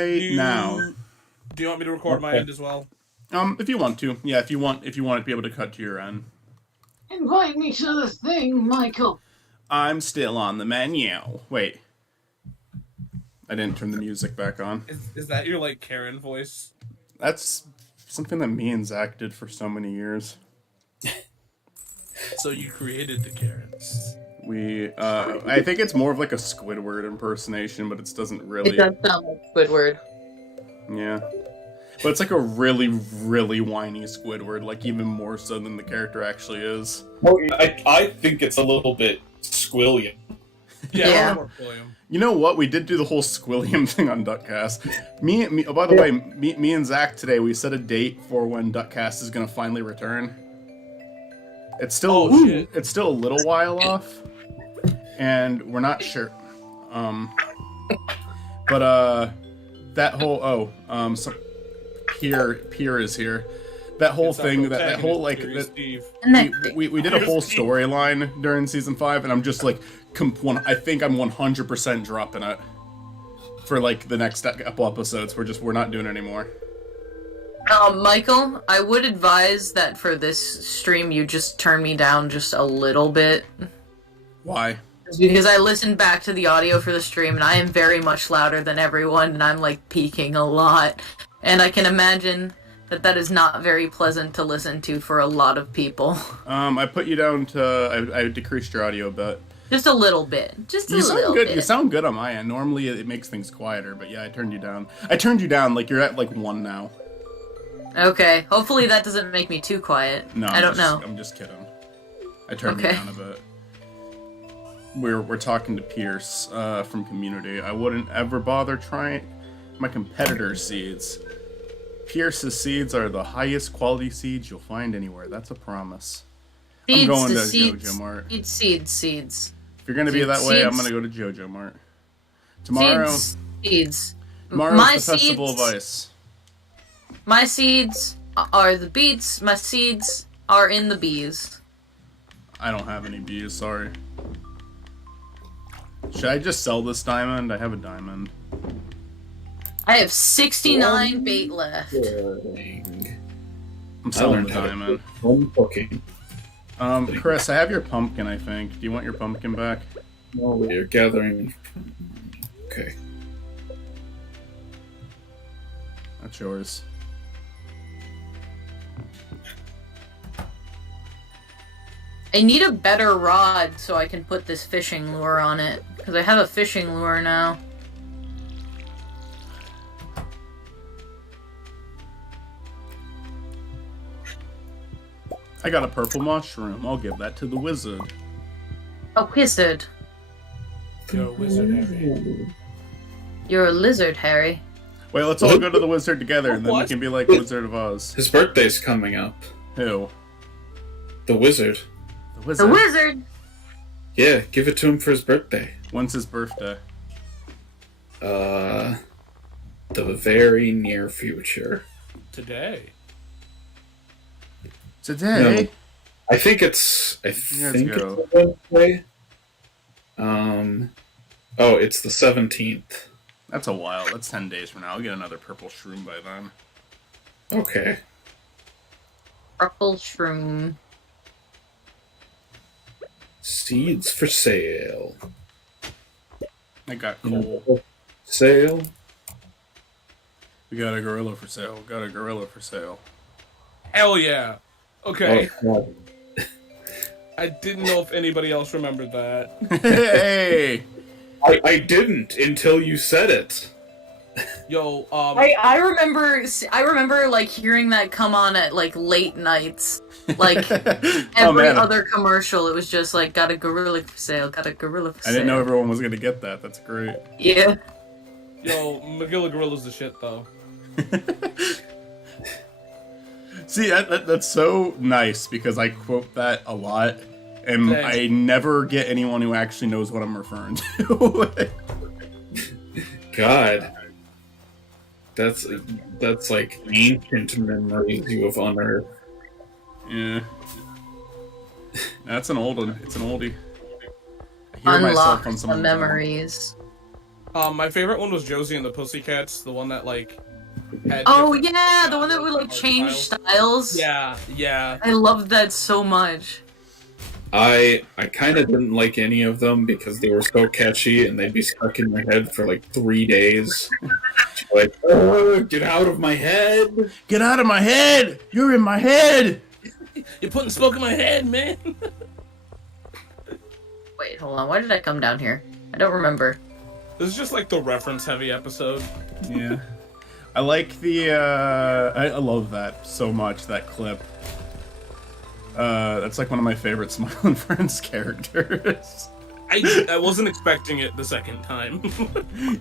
right now. Do you want me to record my end as well? If you want to, yeah. If you want to be able to cut to your end. Invite me to the thing, Michael. I'm still on the menu. Wait. I didn't turn the music back on. Is that your, like, Karen voice? That's something that me and Zach did for so many years. So you created the Karens. I think it's more of like a Squidward impersonation, but it doesn't really... It does sound like Squidward. Yeah. But it's like a really, really whiny Squidward, like even more so than the character actually is. Well, I think it's a little bit Squilliam. Yeah. You know what? We did do the whole Squilliam thing on Duckcast. By the way, me and Zach today, we set a date for when Duckcast is going to finally return. It's still it's still a little while off, and we're not sure. But that whole so Pierre is here. That whole thing, that whole like we did a whole storyline during season 5, and I'm just like, I think I'm 100% dropping it for like the next couple episodes. We're not doing it anymore. Michael, I would advise that for this stream you just turn me down just a little bit. Why? Because I listened back to the audio for the stream and I am very much louder than everyone and I'm like peaking a lot. And I can imagine that is not very pleasant to listen to for a lot of people. I put you down to... I decreased your audio a bit. Just a little bit. Just a little bit. You sound good on my end. Normally it makes things quieter, but yeah, I turned you down. I turned you down, like you're at like 1 now. Okay. Hopefully that doesn't make me too quiet. No, I don't know. I'm just kidding. I turned you down a bit. We're talking to Pierce from Community. I wouldn't ever bother trying my competitor's seeds. Pierce's seeds are the highest quality seeds you'll find anywhere. That's a promise. I'm going to JoJo Mart. Seeds. If you're going to be that way, I'm going to go to JoJo Mart. Tomorrow... Seeds. Tomorrow's the Festival of Ice. My seeds are the beets. My seeds are in the bees. I don't have any bees, sorry. Should I just sell this diamond? I have a diamond. I have 69 bait left. I'm selling the diamond. Home cooking. Chris, I have your pumpkin, I think. Do you want your pumpkin back? No, you're gathering. Okay. That's yours. I need a better rod so I can put this fishing lure on it. Because I have a fishing lure now. I got a purple mushroom. I'll give that to the wizard. A wizard. You're a wizard, Harry. You're a lizard, Harry. Wait, let's all go to the wizard together, and then we can be like Wizard of Oz. His birthday's coming up. Who? The wizard. The wizard? The wizard! Yeah, give it to him for his birthday. When's his birthday? The very near future. Today. Today? No, I think it's go. it's Wednesday. Oh, it's the 17th. That's a while. That's 10 days from now. I'll get another purple shroom by then. Okay. Purple shroom. Seeds for sale. I got coal. Sale. We got a gorilla for sale. Got a gorilla for sale. Hell yeah. Okay. Oh, I didn't know if anybody else remembered that. Hey! I didn't until you said it. Yo, I remember like hearing that come on at like late nights. Like every other commercial, it was just like, got a gorilla for sale, got a gorilla for sale. I didn't know everyone was gonna get that. That's great. Yeah. Yo, Magilla Gorilla's the shit though. See, that's so nice because I quote that a lot, and Thanks. I never get anyone who actually knows what I'm referring to. God. That's like ancient memories you have unearthed. Yeah. That's an old one. It's an oldie. I hear myself on Unlock some the memories. My favorite one was Josie and the Pussycats, the one that like had. Oh yeah, the one that would like change styles. Yeah, yeah. I loved that so much. I kind of didn't like any of them because they were so catchy and they'd be stuck in my head for like 3 days. Like, oh, get out of my head! Get out of my head! You're in my head! You're putting smoke in my head, man! Wait, hold on. Why did I come down here? I don't remember. This is just like the reference-heavy episode. Yeah. I like the, I love that so much, that clip. That's like one of my favorite Smiling Friends characters. I wasn't expecting it the second time.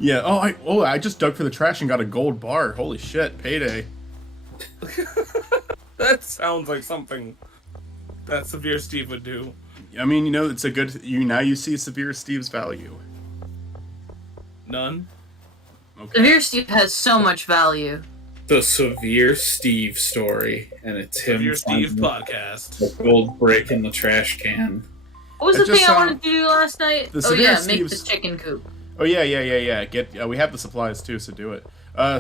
Yeah, I just dug for the trash and got a gold bar. Holy shit, payday. That sounds like something that Severe Steve would do. I mean, you know, it's a good, now you see Severe Steve's value. None? Okay. Severe Steve has so much value. The Severe Steve story, and it's him. Severe Steve podcast. The gold brick in the trash can. What was the thing I wanted to do last night? Oh yeah, make the chicken coop. Oh yeah. We have the supplies too, so do it.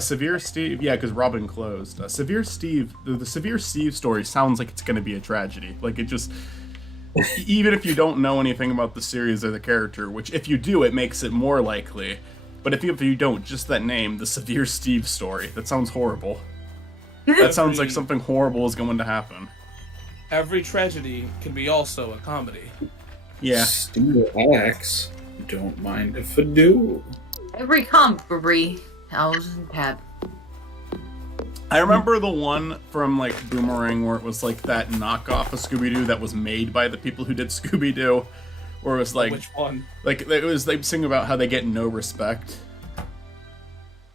Severe Steve, yeah, because Robin closed. Severe Steve, the Severe Steve story sounds like it's going to be a tragedy. Like it just, even if you don't know anything about the series or the character, which if you do, it makes it more likely. But if you don't, just that name, the Severe Steve story, that sounds horrible. That sounds like something horrible is going to happen. Every tragedy can be also a comedy. Yeah. Steve Axe, don't mind if I do. Every comedy house and cat. I remember the one from like Boomerang where it was like that knockoff of Scooby-Doo that was made by the people who did Scooby-Doo. Where it was like, which one? Like it was they sing about how they get no respect.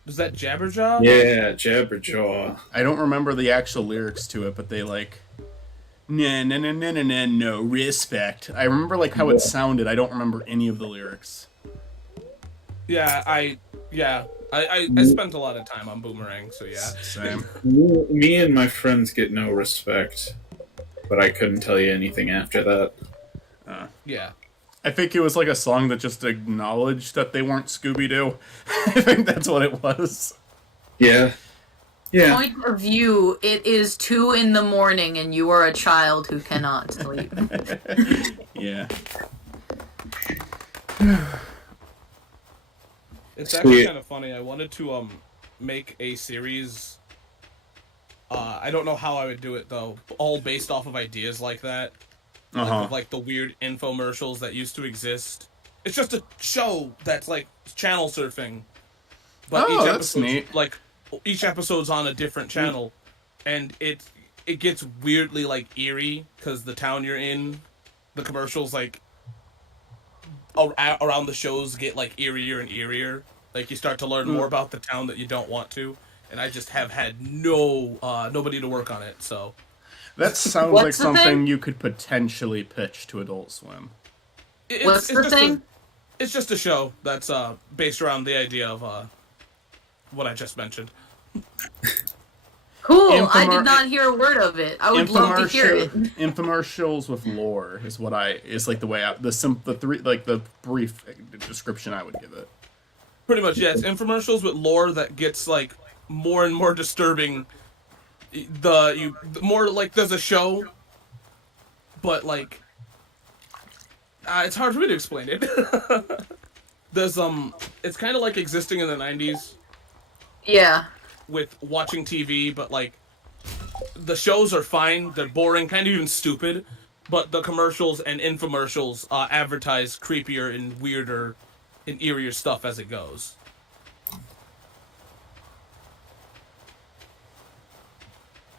Was that Jabberjaw? Yeah, Jabberjaw. I don't remember the actual lyrics to it, but they like, no respect. I remember like how it sounded. I don't remember any of the lyrics. Yeah, I spent a lot of time on Boomerang, so yeah. Same. Me and my friends get no respect, but I couldn't tell you anything after that. Yeah. I think it was like a song that just acknowledged that they weren't Scooby-Doo. I think that's what it was. Yeah. Yeah. Point of view, it is 2 a.m. and you are a child who cannot sleep. Yeah. It's actually kind of funny. I wanted to make a series. I don't know how I would do it though. All based off of ideas like that. Of like the weird infomercials that used to exist. It's just a show that's like channel surfing. But that's neat. Like each episode's on a different channel, and it gets weirdly like eerie because the town you're in, the commercials like around the shows get like eerier and eerier. Like you start to learn more about the town that you don't want to, and I just have had nobody to work on it. So that sounds like something you could potentially pitch to Adult Swim. What's the thing? It's just a show that's based around the idea of what I just mentioned. Cool. I did not hear a word of it. I would love to hear it. Infomercials with lore is what is like the way the brief description I would give it. Pretty much, yes. Infomercials with lore that gets like more and more disturbing. More like there's a show, but like it's hard for me to explain it. There's it's kind of like existing in the 90s. Yeah. With watching TV, but like the shows are fine. They're boring, kind of even stupid. But the commercials and infomercials advertise creepier and weirder and eerier stuff as it goes.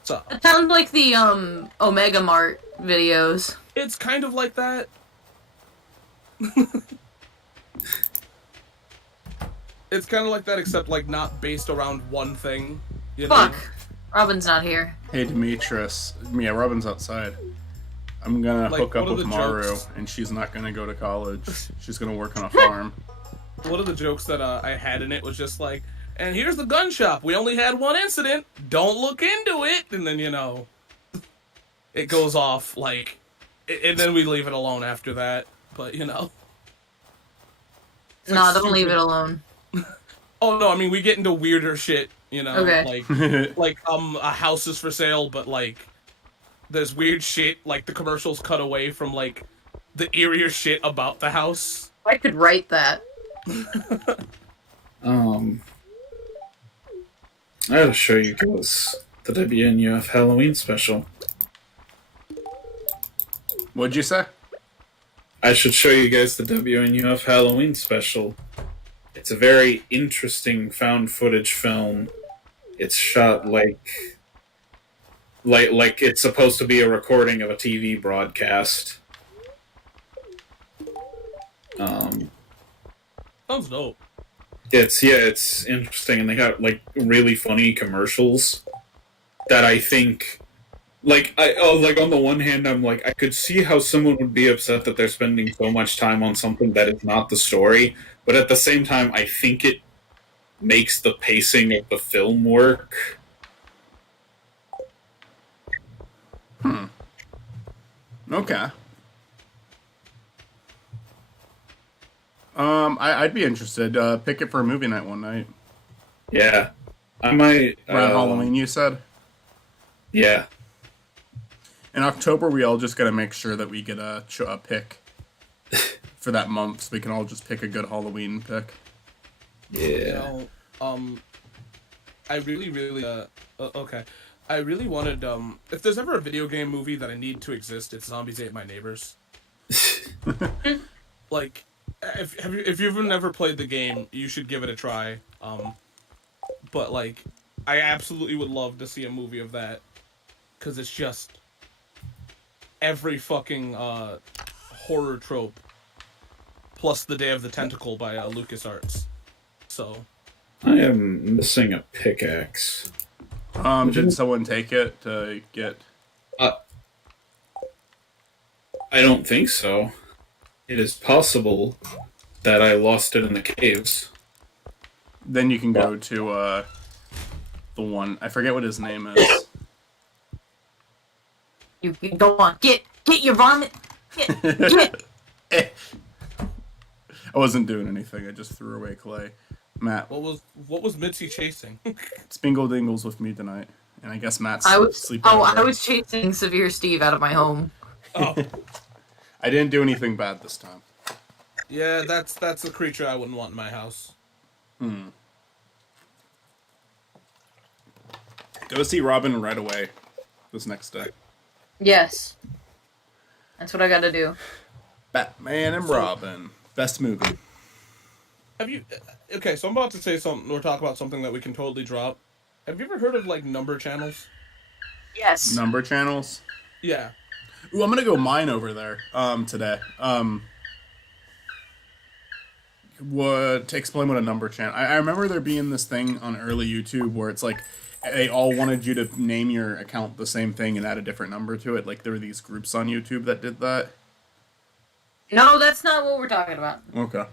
So it sounds like the Omega Mart videos. It's kind of like that. It's kind of like that, except like not based around one thing. You know? Fuck, Robin's not here. Hey Demetrius, yeah, Robin's outside. I'm gonna hook up with Maru, and she's not gonna go to college. She's gonna work on a farm. One of the jokes that I had in it was just like, and here's the gun shop. We only had one incident. Don't look into it. And then, it goes off, like, and then we leave it alone after that. But, No, don't leave it alone. Oh no, I mean we get into weirder shit, Okay. like a house is for sale, but like there's weird shit, like the commercials cut away from like the eerier shit about the house. I could write that. I'll show you guys the WNUF Halloween special. What'd you say? I should show you guys the WNUF Halloween special. It's a very interesting found footage film. It's shot like it's supposed to be a recording of a TV broadcast. Sounds dope. It's interesting, and they got like really funny commercials that I think, like on the one hand, I'm like I could see how someone would be upset that they're spending so much time on something that is not the story, but at the same time, I think it makes the pacing of the film work. Okay. I'd be interested. Pick it for a movie night one night. Yeah, I might. Around Halloween, you said? Yeah. In October, we all just gotta make sure that we get a pick for that month, so we can all just pick a good Halloween pick. Yeah. I really, okay. I really wanted, if there's ever a video game movie that I need to exist, it's Zombies Ate My Neighbors. Like, if you've never played the game, you should give it a try. But, like, I absolutely would love to see a movie of that, because it's just every fucking, horror trope, plus The Day of the Tentacle by, LucasArts. So... I am missing a pickaxe. Did someone take it to get... I don't think so. It is possible that I lost it in the caves. Then you can go to, the one... I forget what his name is. You go on. Get your vomit. Get. I wasn't doing anything. I just threw away clay. Matt. What was Mitzi chasing? It's Bingo Dingles with me tonight. And I guess Matt's sleeping. I was chasing Severe Steve out of my home. Oh. I didn't do anything bad this time. Yeah, that's a creature I wouldn't want in my house. Go see Robin right away this next day. Yes. That's what I gotta do. Batman and Robin. Best movie. Have you... Okay, so I'm about to say something, or talk about something that we can totally drop. Have you ever heard of, like, number channels? Yes. Number channels? Yeah. Ooh, I'm gonna go mine over there, today. To explain what a number channel... I remember there being this thing on early YouTube where it's like, they all wanted you to name your account the same thing and add a different number to it. Like, there were these groups on YouTube that did that. No, that's not what we're talking about. Okay.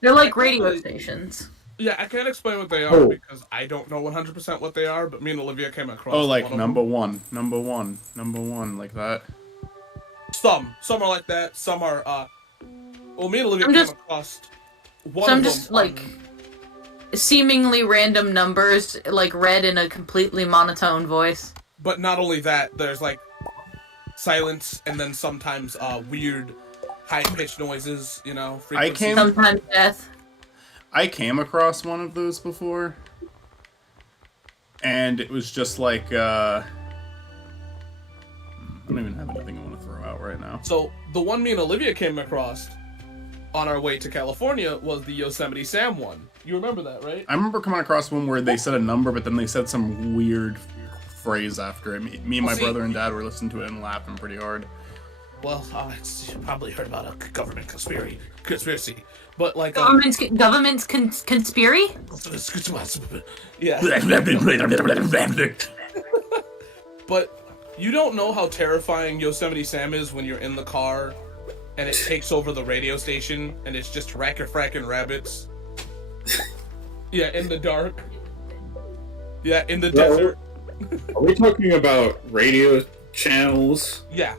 They're like radio stations. Yeah, I can't explain what they are because I don't know 100% what they are, but me and Olivia came across like number one, like that. Some are like that, some are, well, me and Olivia came across one of them. Some just, like, seemingly random numbers, like, read in a completely monotone voice. But not only that, there's, like, silence, and then sometimes, weird... high-pitched noises, frequencies. Sometimes death. I came across one of those before, and it was just like, I don't even have anything I want to throw out right now. So, the one me and Olivia came across on our way to California was the Yosemite Sam one. You remember that, right? I remember coming across one where they said a number, but then they said some weird phrase after it. Me and my brother and dad were listening to it and laughing pretty hard. Well, you probably heard about a government conspiracy, but like government's conspiracy. Yeah. But you don't know how terrifying Yosemite Sam is when you're in the car, and it takes over the radio station, and it's just fracking rabbits. Yeah, in the dark. Yeah, in the desert. Are we talking about radio channels? Yeah.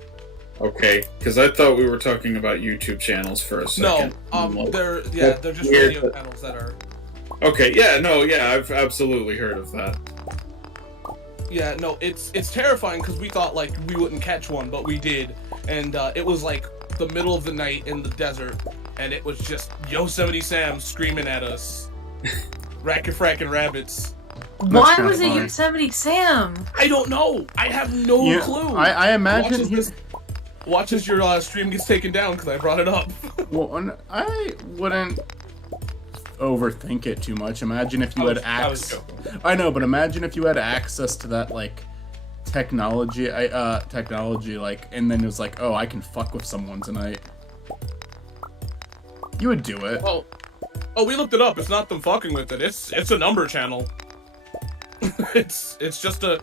Okay, because I thought we were talking about YouTube channels for a second. No, they're just radio channels that are. Okay, I've absolutely heard of that. Yeah, no, it's terrifying because we thought like we wouldn't catch one, but we did, and it was like the middle of the night in the desert, and it was just Yosemite Sam screaming at us, racket fracking rabbits. Why was it Yosemite Sam? I don't know. I have no clue. I imagine Watch as your stream gets taken down because I brought it up. Well, I wouldn't overthink it too much. Imagine if you had access. I know, but imagine if you had access to that like technology, like, and then it was like, oh, I can fuck with someone tonight. You would do it. Oh, we looked it up. It's not them fucking with it. It's a number channel. it's just a.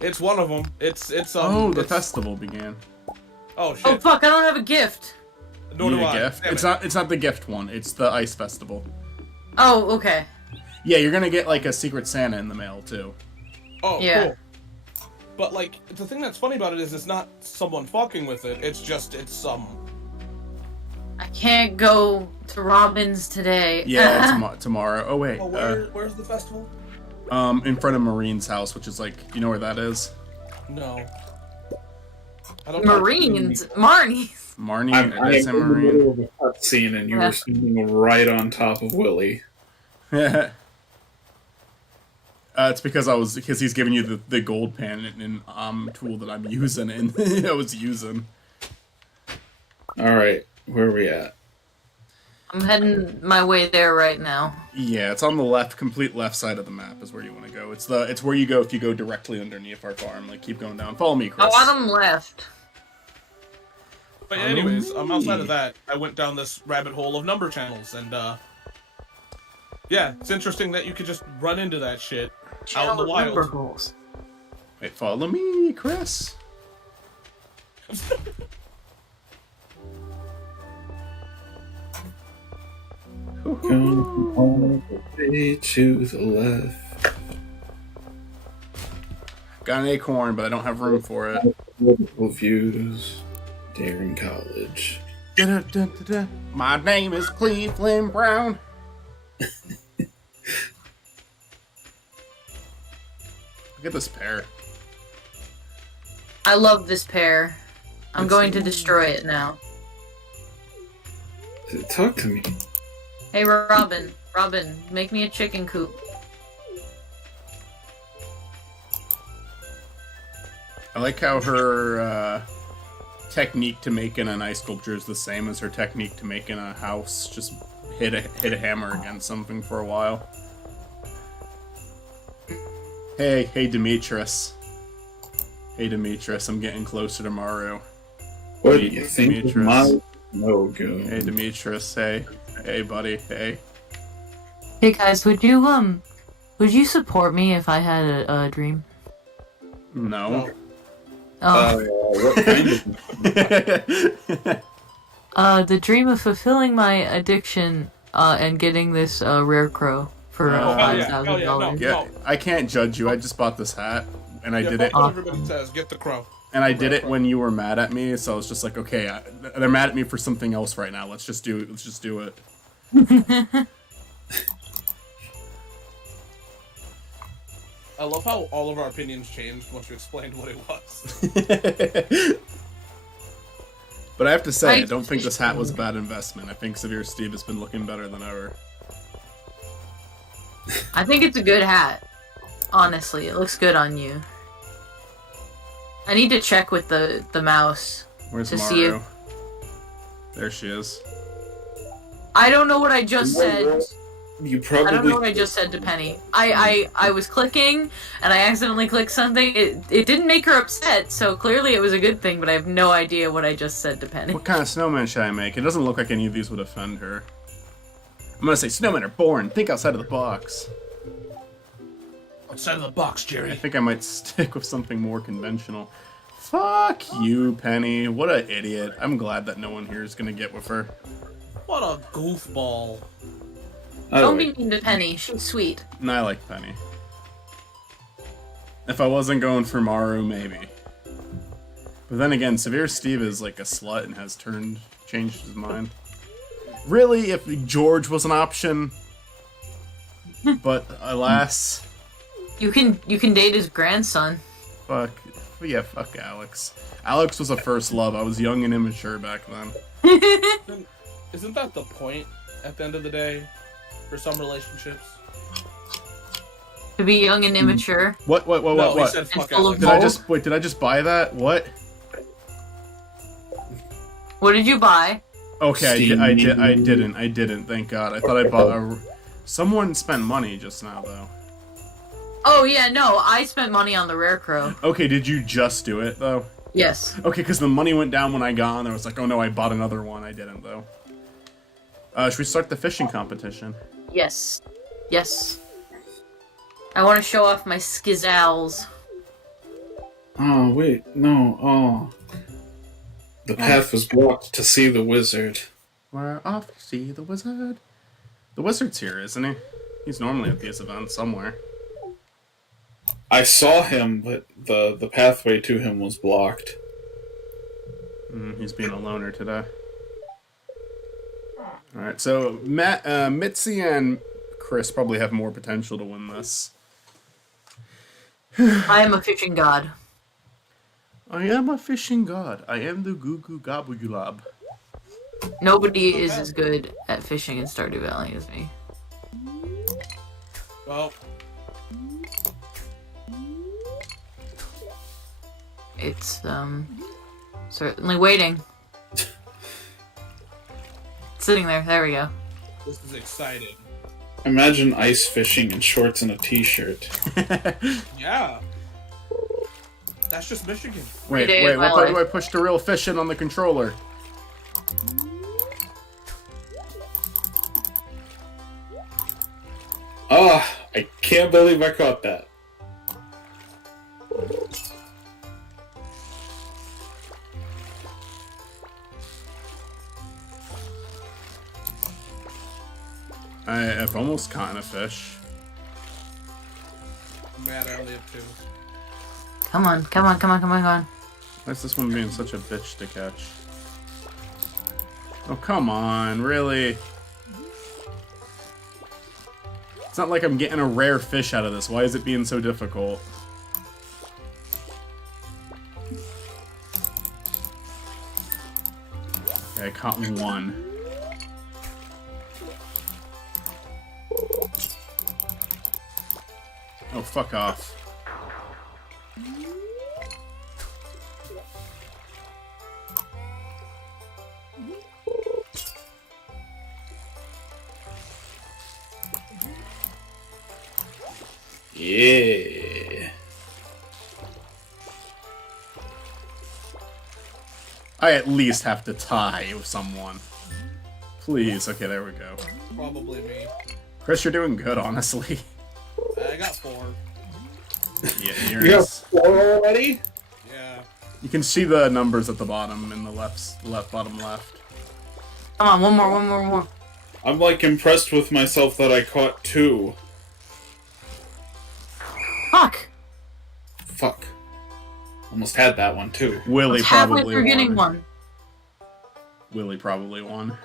It's one of them. It's Oh, the festival began. Oh shit. Oh fuck! I don't have a gift. Nor do I. Gift? It's not the gift one. It's the ice festival. Oh, okay. Yeah, you're gonna get like a Secret Santa in the mail too. Oh, yeah. Cool. But like the thing that's funny about it is it's not someone fucking with it. It's I can't go to Robin's today. Yeah, tomorrow. Oh wait. Where's the festival? In front of Marine's house, which is like, you know where that is? No. Marines? Marnie's. Marnie? I'm in the middle of a cutscene and you were standing right on top of Willie. It's because he's giving you the gold pan and tool that I'm using and I was using. Alright, where are we at? I'm heading my way there right now. Yeah, it's on the complete left side of the map is where you want to go. It's where you go if you go directly underneath our farm. Like, keep going down. Follow me, Chris. Bottom left. But anyways, outside of that, I went down this rabbit hole of number channels, and yeah, it's interesting that you could just run into that shit out in the wild. Number holes. Wait, follow me, Chris. Come all the way to the left. Got an acorn, but I don't have room for it. Beautiful views. Daring College. My name is Cleveland Brown. Look at this pear. I love this pear. I'm going to destroy it now. Talk to me. Hey, Robin, make me a chicken coop. I like how her technique to making an ice sculpture is the same as her technique to making a house. Just hit a hammer against something for a while. Hey, Demetrius. Hey, Demetrius, I'm getting closer to Maru. What do you think of my no-go? Hey, Demetrius, hey, buddy, hey. Hey guys, would you support me if I had a dream? No. Oh. What kind of? The dream of fulfilling my addiction and getting this rare crow for $5,000. Yeah, I can't judge you. I just bought this hat, and I did it. Everybody says, get the crow. And I did it when you were mad at me, so I was just like, okay, they're mad at me for something else right now. Let's just do it. I love how all of our opinions changed once you explained what it was. But I have to say, I don't think this hat was a bad investment. I think Severe Steve has been looking better than ever. I think it's a good hat. Honestly, it looks good on you. I need to check with the mouse. Where's to Maru? See if... There she is. I don't know what I just said. You probably. I don't know what I just said to Penny. I was clicking and I accidentally clicked something. It didn't make her upset, so clearly it was a good thing. But I have no idea what I just said to Penny. What kind of snowman should I make? It doesn't look like any of these would offend her. I'm gonna say snowmen are boring. Think outside of the box. Outside of the box, Jerry. I think I might stick with something more conventional. Fuck you, Penny. What an idiot. I'm glad that no one here is gonna get with her. What a goofball. Don't be mean to Penny. She's sweet. No, I like Penny. If I wasn't going for Maru, maybe. But then again, Severe Steve is like a slut and has changed his mind. Really, if George was an option, but alas, you can date his grandson. Fuck Alex. Alex was a first love. I was young and immature back then. Isn't that the point at the end of the day for some relationships? To be young and immature. What? No, he said fuck Alex. Did I just buy that? What? What did you buy? Okay, I didn't. Thank God. I thought I bought Someone spent money just now, though. Oh yeah, no, I spent money on the Rare Crow. Okay, did you just do it though? Yes. Okay, because the money went down when I got on there. I was like, oh no, I bought another one. I didn't though. Should we start the fishing competition? Yes. Yes. I want to show off my skizzles. Oh wait, no. Oh. The path was blocked to see the wizard. We're off to see the wizard. The wizard's here, isn't he? He's normally at these events somewhere. I saw him, but the pathway to him was blocked. He's being a loner today. Alright, so Mitzi and Chris probably have more potential to win this. I am a fishing god. I am a fishing god. I am the Goo Goo Gabugulab. Nobody is as good at fishing in Stardew Valley as me. Well, it's certainly waiting. Sitting there. There we go. this is exciting. Imagine ice fishing in shorts and a t-shirt. Yeah. That's just Michigan. Wait, what do I push the real fish in on the controller? Ah, I can't believe I caught that. I've almost caught a fish. I'm mad I only have 2. Come on. Why is this one being such a bitch to catch? Oh, come on, really? It's not like I'm getting a rare fish out of this. Why is it being so difficult? Okay, I caught one. Oh, fuck off. Yeah. I at least have to tie with someone. Please. Okay, there we go. Probably me. Chris, you're doing good, honestly. I got 4. Yeah, You have 4 already? Yeah. You can see the numbers at the bottom in the bottom left. Come on, one more. I'm like impressed with myself that I caught 2. Fuck. Almost had that one too. Willie halfway probably through won. getting one. Willie probably won.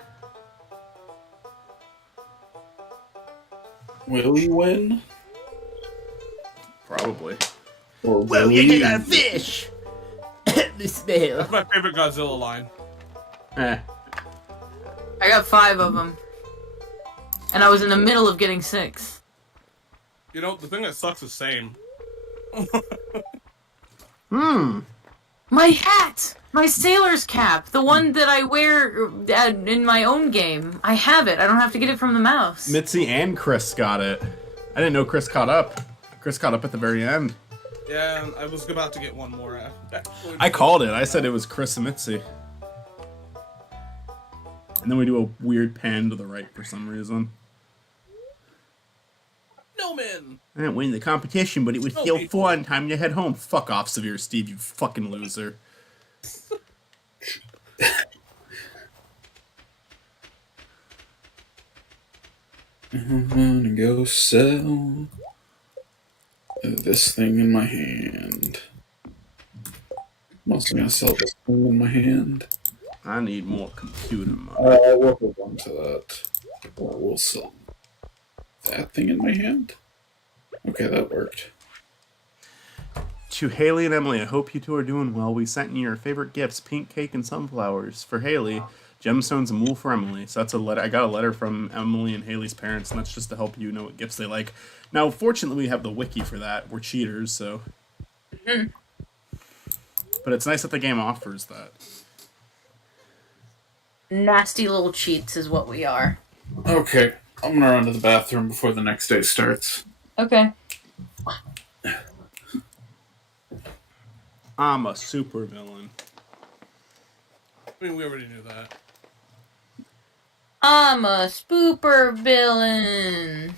Will he win? Probably. Or will he? got a fish! The smell. That's my favorite Godzilla line. Eh. I got 5 of them. And I was in the middle of getting 6. You know, the thing that sucks is same. My hat! My sailor's cap! The one that I wear in my own game. I have it. I don't have to get it from the mouse. Mitzi and Chris got it. I didn't know Chris caught up. Chris caught up at the very end. Yeah, I was about to get one more. I called it. I said it was Chris and Mitzi. And then we do a weird pan to the right for some reason. No, man! I didn't win the competition, but it was still fun. Time to head home. Fuck off, Severe Steve, you fucking loser. I'm gonna go sell this thing in my hand. Mostly gonna sell this thing in my hand. I need more computer money. We'll hold on to that. Or we'll sell that thing in my hand. Okay, that worked. To Haley and Emily, I hope you two are doing well. We sent you your favorite gifts, pink cake and sunflowers. For Haley, gemstones and wool for Emily. So that's a letter. I got a letter from Emily and Haley's parents, and that's just to help you know what gifts they like. Now, fortunately, we have the wiki for that. We're cheaters, so... Mm-hmm. But it's nice that the game offers that. Nasty little cheats is what we are. Okay, I'm gonna run to the bathroom before the next day starts. Okay. I'm a supervillain. I mean, we already knew that. I'm a spooper villain.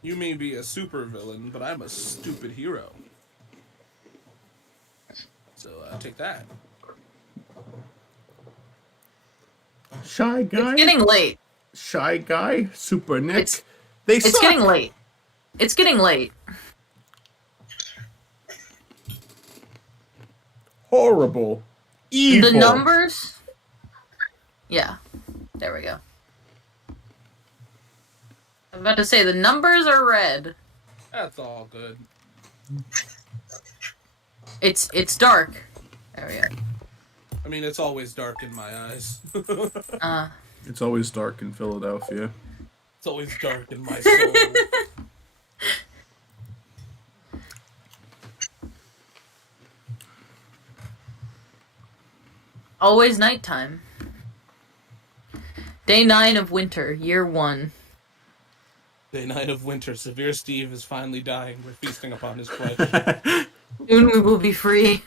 You may be a super villain, but I'm a stupid hero. So take that. Shy guy. It's getting late. Shy guy. Super Nick. It's getting late. It's getting late. Horrible. Evil. The numbers? Yeah. There we go. I'm about to say the numbers are red. That's all good. It's dark. There we go. I mean, it's always dark in my eyes. It's always dark in Philadelphia. It's always dark in my soul. Always nighttime. Day 9 of winter, year 1. Day 9 of winter, Severe Steve is finally dying. We're feasting upon his flesh. Soon we will be free.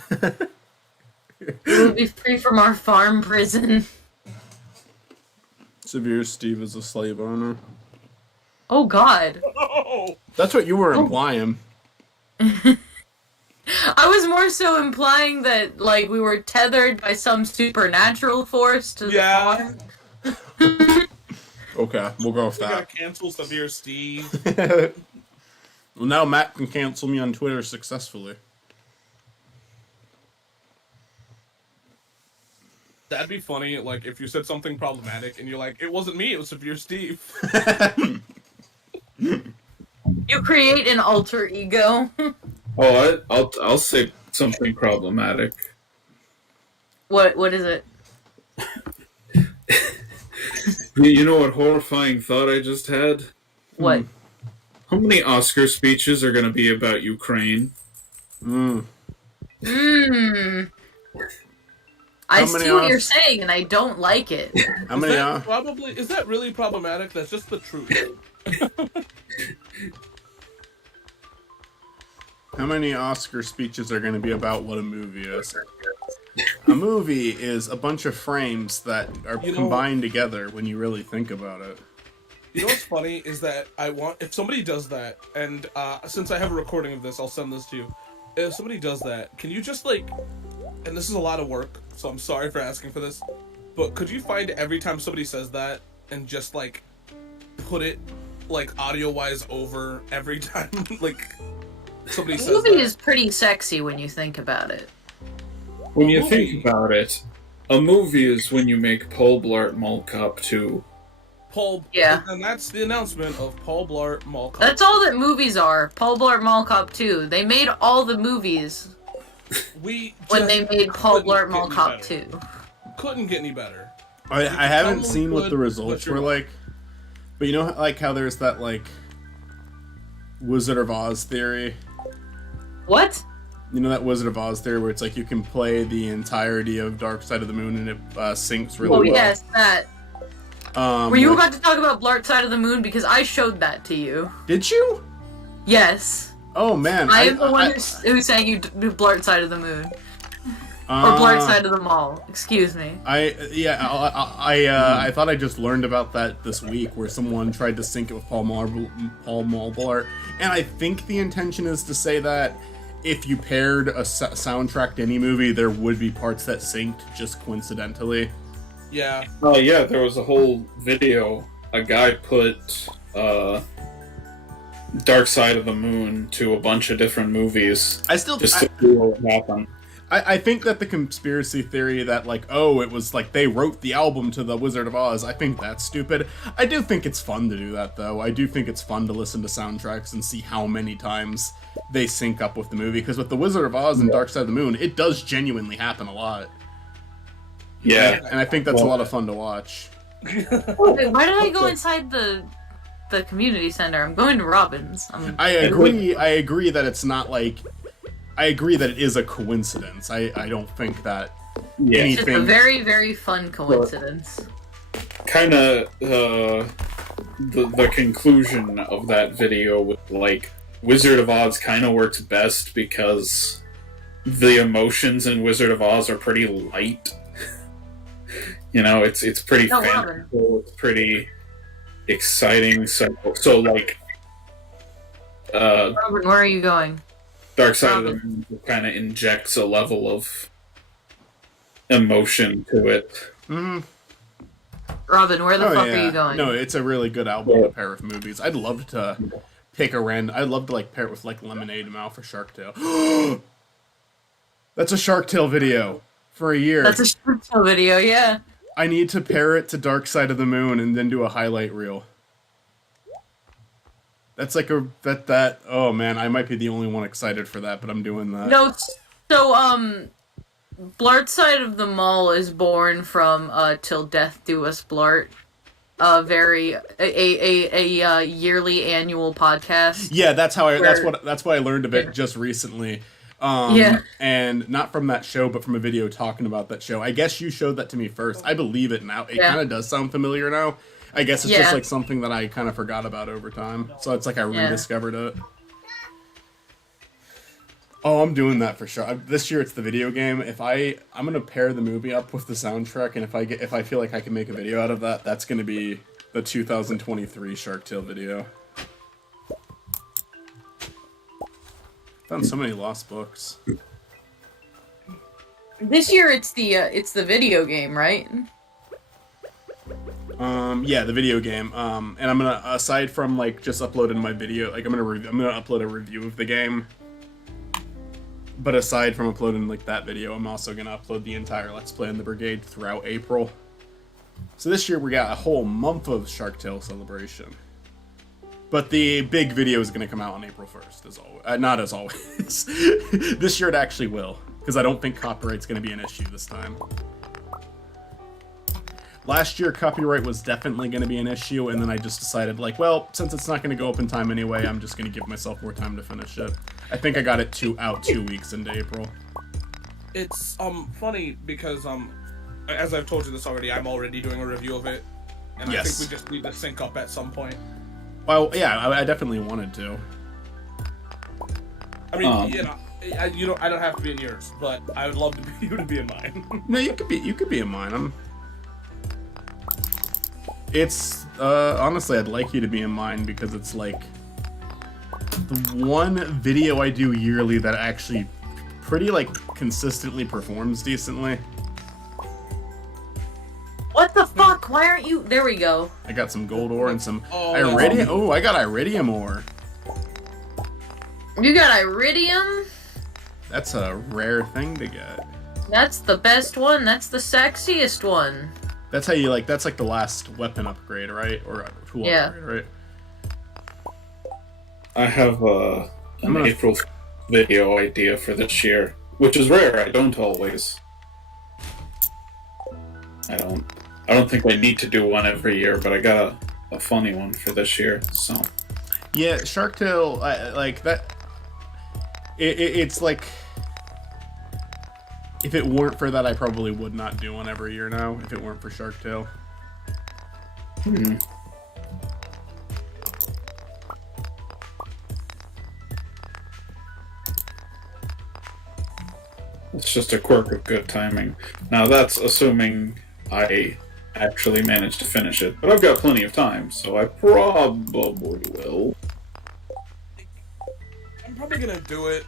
We will be free from our farm prison. Severe Steve is a slave owner. Oh God. Oh! That's what you were implying. I was more so implying that, like, we were tethered by some supernatural force to the farm. Okay, we'll go with We that. gotta cancel Severe Steve. Well, now Matt can cancel me on Twitter successfully. That'd be funny, like, if you said something problematic and you're like, it wasn't me, it was Severe Steve. You create an alter ego. Oh, I'll say something problematic. What is it? You know what horrifying thought I just had? What? How many Oscar speeches are going to be about Ukraine? I see what you're saying, and I don't like it. How many? Is that really problematic? That's just the truth. How many Oscar speeches are going to be about what a movie is? A movie is a bunch of frames that are combined together when you really think about it. You know what's funny is that if somebody does that, and since I have a recording of this, I'll send this to you. If somebody does that, can you just and this is a lot of work, so I'm sorry for asking for this, but could you find every time somebody says that and just put it audio-wise over every time somebody says that? The movie is pretty sexy when you think about it. When you think about it, a movie is when you make Paul Blart Mall Cop 2. Yeah. And that's the announcement of Paul Blart Mall Cop. That's all that movies are. Paul Blart Mall Cop 2. They made all the movies when they made Paul Blart Mall Cop 2. Couldn't get any better. I haven't seen what the results were like, but you know how there's that Wizard of Oz theory? What? You know that Wizard of Oz theory where it's you can play the entirety of Dark Side of the Moon and it syncs really well? Oh yes, that. Were you about to talk about Blart Side of the Moon? Because I showed that to you. Did you? Yes. Oh man. I am the one who sang you do Blart Side of the Moon. Or Blart Side of the Mall. Excuse me. I thought I just learned about that this week where someone tried to sync it with Paul Blart. And I think the intention is to say that if you paired a soundtrack to any movie, there would be parts that synced just coincidentally. Yeah. Yeah, there was a whole video. A guy put Dark Side of the Moon to a bunch of different movies. To see what would happen. I think that the conspiracy theory that, like, oh, it was like they wrote the album to The Wizard of Oz, I think that's stupid. I do think it's fun to do that, though. I do think it's fun to listen to soundtracks and see how many times they sync up with the movie, because with The Wizard of Oz and Dark Side of the Moon, it does genuinely happen a lot. Yeah. And I think that's a lot of fun to watch. Wait, why did I go inside the community center? I'm going to Robin's. I agree that it's not like... I agree that it is a coincidence. I don't think that anything... It's just a very, very fun coincidence. Kind of the conclusion of that video with, like, Wizard of Oz kind of works best because the emotions in Wizard of Oz are pretty light. You know, it's pretty fanciful, it's pretty exciting. So like... Robin, where are you going? Dark Side of the Moon kind of injects a level of emotion to it. Mm-hmm. Robin, where the fuck are you going? No, it's a really good album to pair with movies. I'd love to pick a random... I'd love to like pair it with like Lemonade Mouth or Shark Tale. That's a Shark Tale video for a year. That's a Shark Tale video, yeah. I need to pair it to Dark Side of the Moon and then do a highlight reel. That's like oh man, I might be the only one excited for that, but I'm doing that. No, so, Blart Side of the Mall is born from, Till Death Do Us Blart. A yearly annual podcast. Yeah, that's how that's why I learned of it just recently. And not from that show, but from a video talking about that show. I guess you showed that to me first. I believe it now. It kind of does sound familiar now. I guess it's just like something that I kind of forgot about over time. So it's like I rediscovered it. Oh, I'm doing that for sure. This year it's the video game. I'm gonna pair the movie up with the soundtrack, and if I feel like I can make a video out of that, that's gonna be the 2023 Shark Tale video. Found so many lost books. This year it's the video game, right? Yeah, the video game. And I'm gonna, aside from like just uploading my video, like I'm gonna upload a review of the game. But aside from uploading like that video, I'm also gonna upload the entire Let's Play in the Brigade throughout April. So this year we got a whole month of Shark Tale celebration. But the big video is gonna come out on April 1st, as always. Not as always. This year it actually will, because I don't think copyright's gonna be an issue this time. Last year, copyright was definitely going to be an issue, and then I just decided, like, well, since it's not going to go up in time anyway, I'm just going to give myself more time to finish it. I think I got it out 2 weeks into April. It's, funny, because, as I've told you this already, I'm already doing a review of it, and I think we just need to sync up at some point. Well, yeah, I definitely wanted to. I mean, you know, I don't have to be in yours, but I would love you to be in mine. No, you could be in mine. It's, honestly, I'd like you to be in mine because it's, like, the one video I do yearly that actually pretty, like, consistently performs decently. What the fuck? Why aren't you... There we go. I got some gold ore and some iridium. Oh, I got iridium ore. You got iridium? That's a rare thing to get. That's the best one. That's the sexiest one. That's how you, like, that's like the last weapon upgrade, right? Or tool upgrade, right? I have an April video idea for this year, which is rare. I don't always. I don't think I need to do one every year, but I got a funny one for this year, so. Yeah, Shark Tale, like, that... It's like... If it weren't for that, I probably would not do one every year now, if it weren't for Shark Tale. It's just a quirk of good timing. Now that's assuming I actually manage to finish it, but I've got plenty of time, so I probably will. I'm probably gonna do it.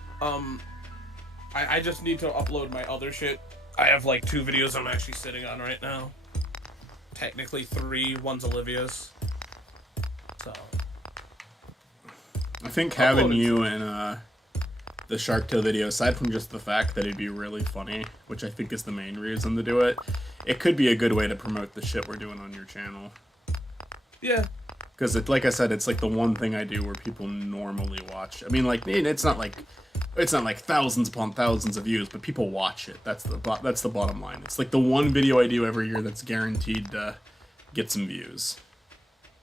I just need to upload my other shit. I have like 2 videos I'm actually sitting on right now. technically 3. One's Olivia's. So. I think having you in the Shark Tale video, aside from just the fact that it'd be really funny, which I think is the main reason to do it, it could be a good way to promote the shit we're doing on your channel. Yeah. Because, like I said, it's like the one thing I do where people normally watch. I mean, like, it's not like thousands upon thousands of views, but people watch it. That's the bottom line. It's like the one video I do every year that's guaranteed to get some views.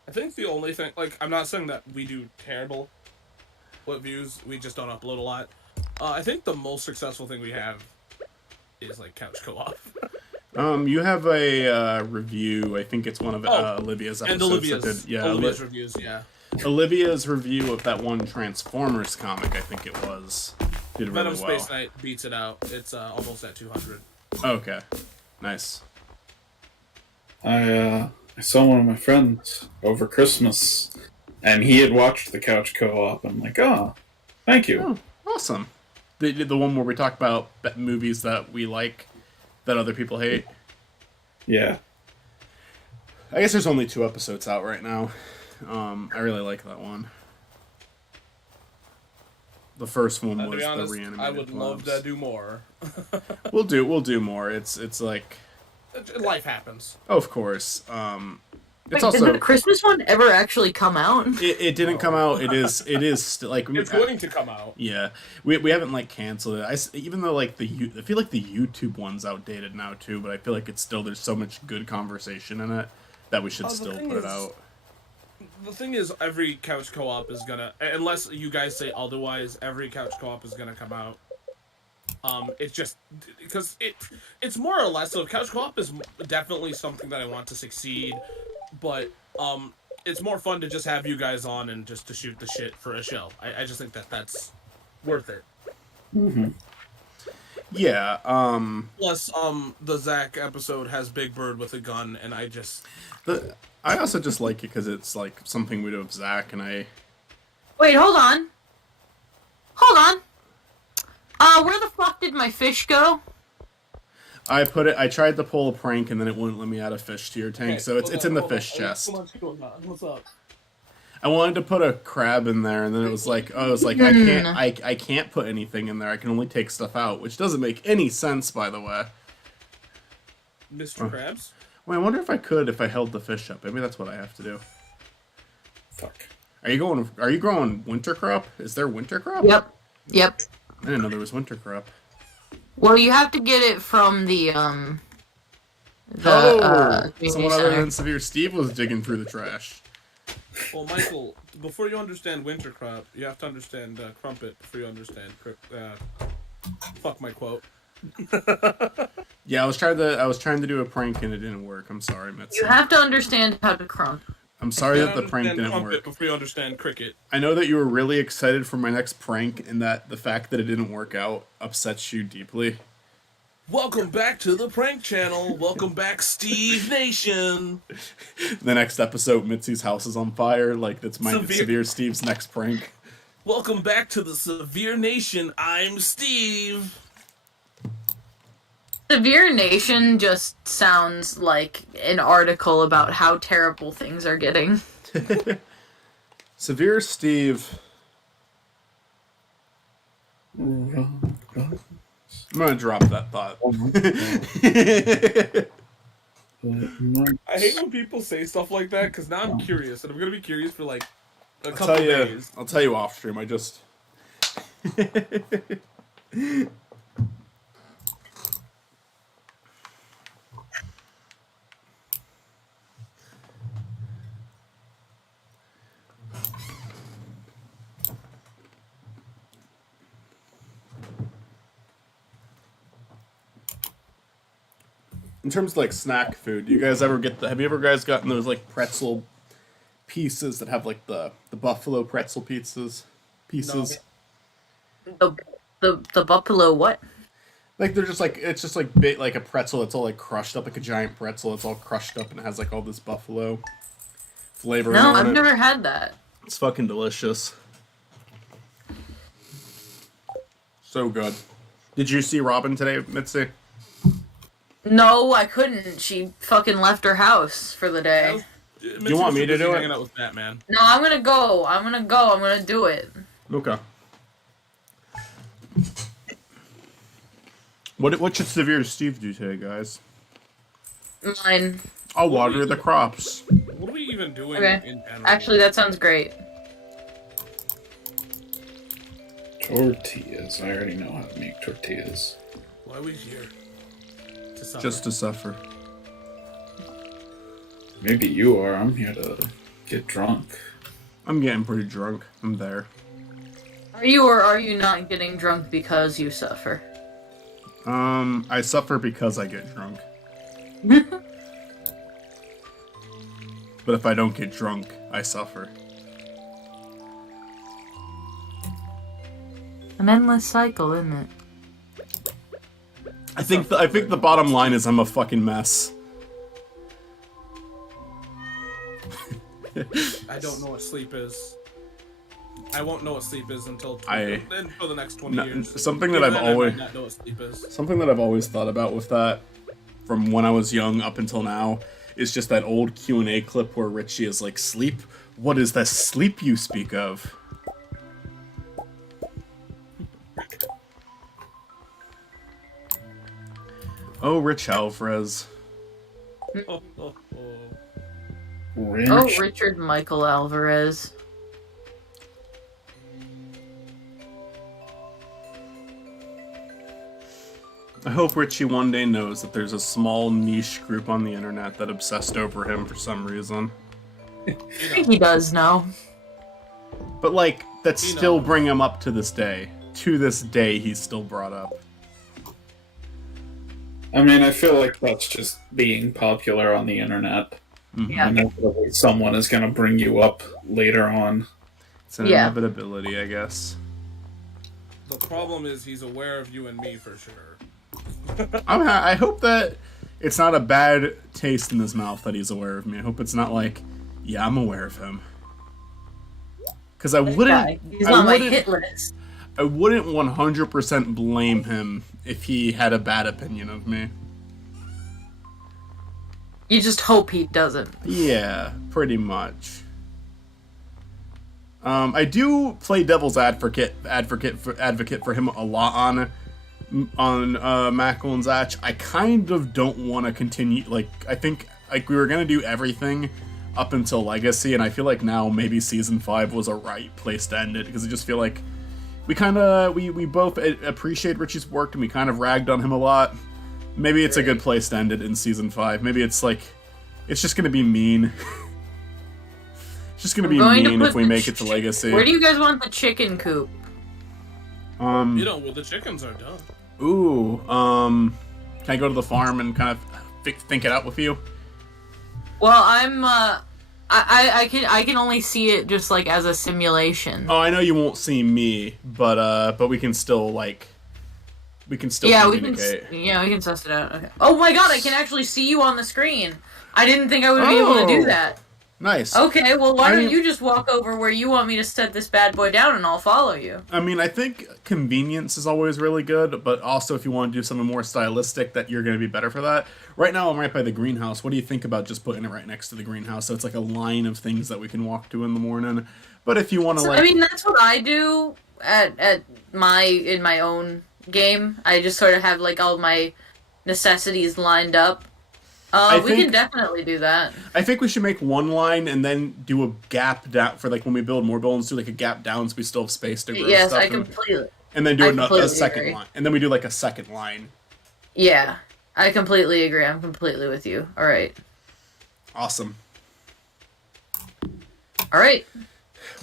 I think the only thing, like, I'm not saying that we do terrible with views. We just don't upload a lot. I think the most successful thing we have is like couch co-op. You have a review. I think it's one of Olivia's episodes. And Olivia's reviews, yeah. Olivia's review of that one Transformers comic, I think it was, did really well. Venom Space Knight beats it out. It's almost at 200. Okay, nice. I saw one of my friends over Christmas, and he had watched the couch co-op. I'm like, oh, thank you. Oh, awesome. The one where we talk about movies that we like that other people hate. Yeah. I guess there's only 2 episodes out right now. I really like that one. The first one was the reanimated. I would love to do more. We'll do more. It's like life happens. Oh, of course. It's Wait, also did the Christmas one ever actually come out? It didn't come out. It is still like it's going to come out. Yeah, we haven't like canceled it. Even though like I feel like the YouTube one's outdated now too, but I feel like it's still there's so much good conversation in it that we should still put it out. The thing is, every couch co-op is gonna, unless you guys say otherwise, every couch co-op is gonna come out. It's just because it's more or less. So couch co-op is definitely something that I want to succeed, but it's more fun to just have you guys on and just to shoot the shit for a show. I just think that's worth it. Mm-hmm. Yeah. Plus, the Zach episode has Big Bird with a gun, and I also just like it because it's like something we do with Zach, and I. Wait, hold on. Where the fuck did my fish go? I tried to pull a prank, and then it wouldn't let me add a fish to your tank, okay, so it's in the fish chest. What's up? I wanted to put a crab in there, and then it was like, I can't put anything in there. I can only take stuff out, which doesn't make any sense, by the way. Mr. Krabs? Well, I wonder if I could if I held the fish up. Maybe that's what I have to do. Fuck. Are you growing winter crop? Is there winter crop? Yep. I didn't know there was winter crop. Well, you have to get it from the someone other than Severe Steve was digging through the trash. Well, Michael, before you understand winter crop, you have to understand crumpet before you understand fuck my quote. Yeah, I was trying to do a prank and it didn't work. I'm sorry, Mitzi. You have to understand how to crump. I'm sorry that the prank didn't work. Before you understand cricket. I know that you were really excited for my next prank, and that the fact that it didn't work out upsets you deeply. Welcome back to the prank channel. Welcome back, Steve Nation. The next episode, Mitzi's house is on fire. Like, that's Severe Steve's next prank. Welcome back to the Severe Nation. I'm Steve. Severe Nation just sounds like an article about how terrible things are getting. Severe Steve. I'm gonna drop that thought. I hate when people say stuff like that, because now I'm curious, and I'm gonna be curious for like a couple days. I'll tell you off stream. I just... In terms of like snack food, do you guys ever have you ever guys gotten those like pretzel pieces that have like the buffalo pretzel pieces? No. The buffalo what? Like they're just like, it's just like big, like a pretzel that's all like crushed up, like a giant pretzel. It's all crushed up and it has like all this buffalo flavor. No, I've never had that. It's fucking delicious. So good. Did you see Robin today, Mitzi? No, I couldn't. She fucking left her house for the day. You want me to do it? Hanging out with Batman. No, I'm gonna go. I'm gonna do it. Okay. What should Severe Steve do today, guys? Mine. I'll water the crops. What are we even doing in general? Actually, that sounds great. Tortillas. I already know how to make tortillas. Why are we here? To suffer. Just to suffer. Maybe you are. I'm here to get drunk. I'm getting pretty drunk. I'm there. Are you or are you not getting drunk because you suffer? I suffer because I get drunk. But if I don't get drunk, I suffer. An endless cycle, isn't it? I think the bottom line is I'm a fucking mess. I don't know what sleep is. I won't know what sleep is until for the next 20 years. Something that I've always not know what sleep is. Something that I've always thought about with that, from when I was young up until now, is just that old Q&A clip where Richie is like, "Sleep? What is the sleep you speak of?" Oh, Rich Alvarez. Richard Michael Alvarez. I hope Richie one day knows that there's a small niche group on the internet that obsessed over him for some reason. I think he does know. But like, that still bring him up to this day. To this day, he's still brought up. I mean, I feel like that's just being popular on the internet. Yeah. Inevitably, someone is going to bring you up later on. It's an inevitability, I guess. The problem is he's aware of you and me for sure. I hope that it's not a bad taste in his mouth that he's aware of me. I hope it's not like, yeah, I'm aware of him. Because I wouldn't. He's on my hit list. I wouldn't 100% blame him if he had a bad opinion of me. You just hope he doesn't. Yeah, pretty much. I do play devil's advocate for him a lot on Mackle and Zatch. I kind of don't want to continue. Like, I think we were gonna do everything up until Legacy, and I feel like now maybe Season 5 was a right place to end it, because I just feel like we both appreciate Richie's work, and we kind of ragged on him a lot. Maybe it's a good place to end it in Season 5. Maybe it's like, it's just gonna be mean. It's just gonna be mean if we make it to Legacy. Where do you guys want the chicken coop? Where the chickens are done. Ooh, can I go to the farm and kind of think it out with you? Well, I can only see it just like as a simulation. Oh, I know you won't see me, but we can still communicate. We can suss it out. Okay. Oh my god, I can actually see you on the screen. I didn't think I would be able to do that. Nice. Okay, well, why don't you just walk over where you want me to set this bad boy down, and I'll follow you. I mean, I think convenience is always really good, but also if you want to do something more stylistic, that you're going to be better for that. Right now, I'm right by the greenhouse. What do you think about just putting it right next to the greenhouse, so it's like a line of things that we can walk to in the morning? But if you want to, I mean, that's what I do in my own game. I just sort of have like all my necessities lined up. We can definitely do that. I think we should make one line and then do a gap down for like when we build more buildings, do like a gap down so we still have space to grow stuff. Yes, I completely. And then do a second line. And then we do like a second line. Yeah, I completely agree. I'm completely with you. All right. Awesome. All right.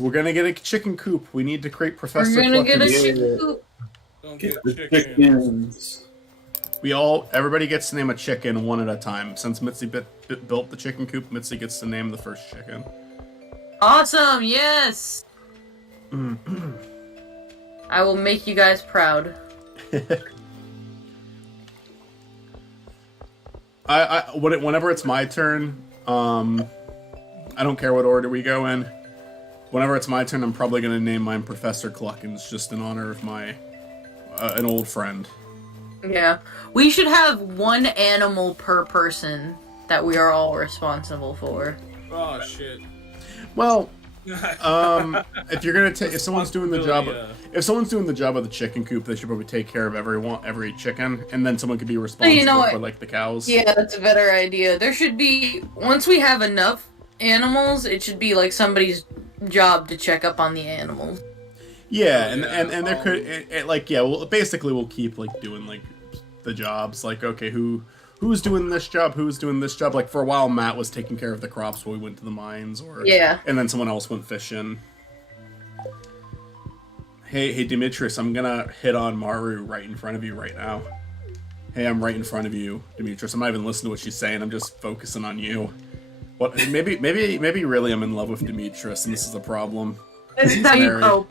We're gonna get a chicken coop. We need to create Professor We're gonna get a Cluckins. chicken coop. Don't get chickens. Everybody gets to name a chicken one at a time. Since Mitzi built the chicken coop, Mitzi gets to name the first chicken. Awesome, yes! I will make you guys proud. Whenever it's my turn, I don't care what order we go in. Whenever it's my turn, I'm probably going to name mine Professor Cluckins, just in honor of an old friend. Yeah. We should have one animal per person that we are all responsible for. Oh, shit. Well, if you're gonna if someone's doing the job, if someone's doing the job of the chicken coop, they should probably take care of every chicken, and then someone could be responsible for like the cows. Yeah, that's a better idea. There should be, once we have enough animals, it should be like somebody's job to check up on the animals. Yeah, and there could like well basically we'll keep like doing like the jobs, like okay who's doing this job, who's doing this job. Like for a while Matt was taking care of the crops while we went to the mines, or and then someone else went fishing. Hey Demetrius, I'm gonna hit on Maru right in front of you right now. Hey, I'm right in front of you, Demetrius. I'm not even listening to what she's saying, I'm just focusing on you. What maybe really I'm in love with Demetrius and this is a problem. This is how you cope.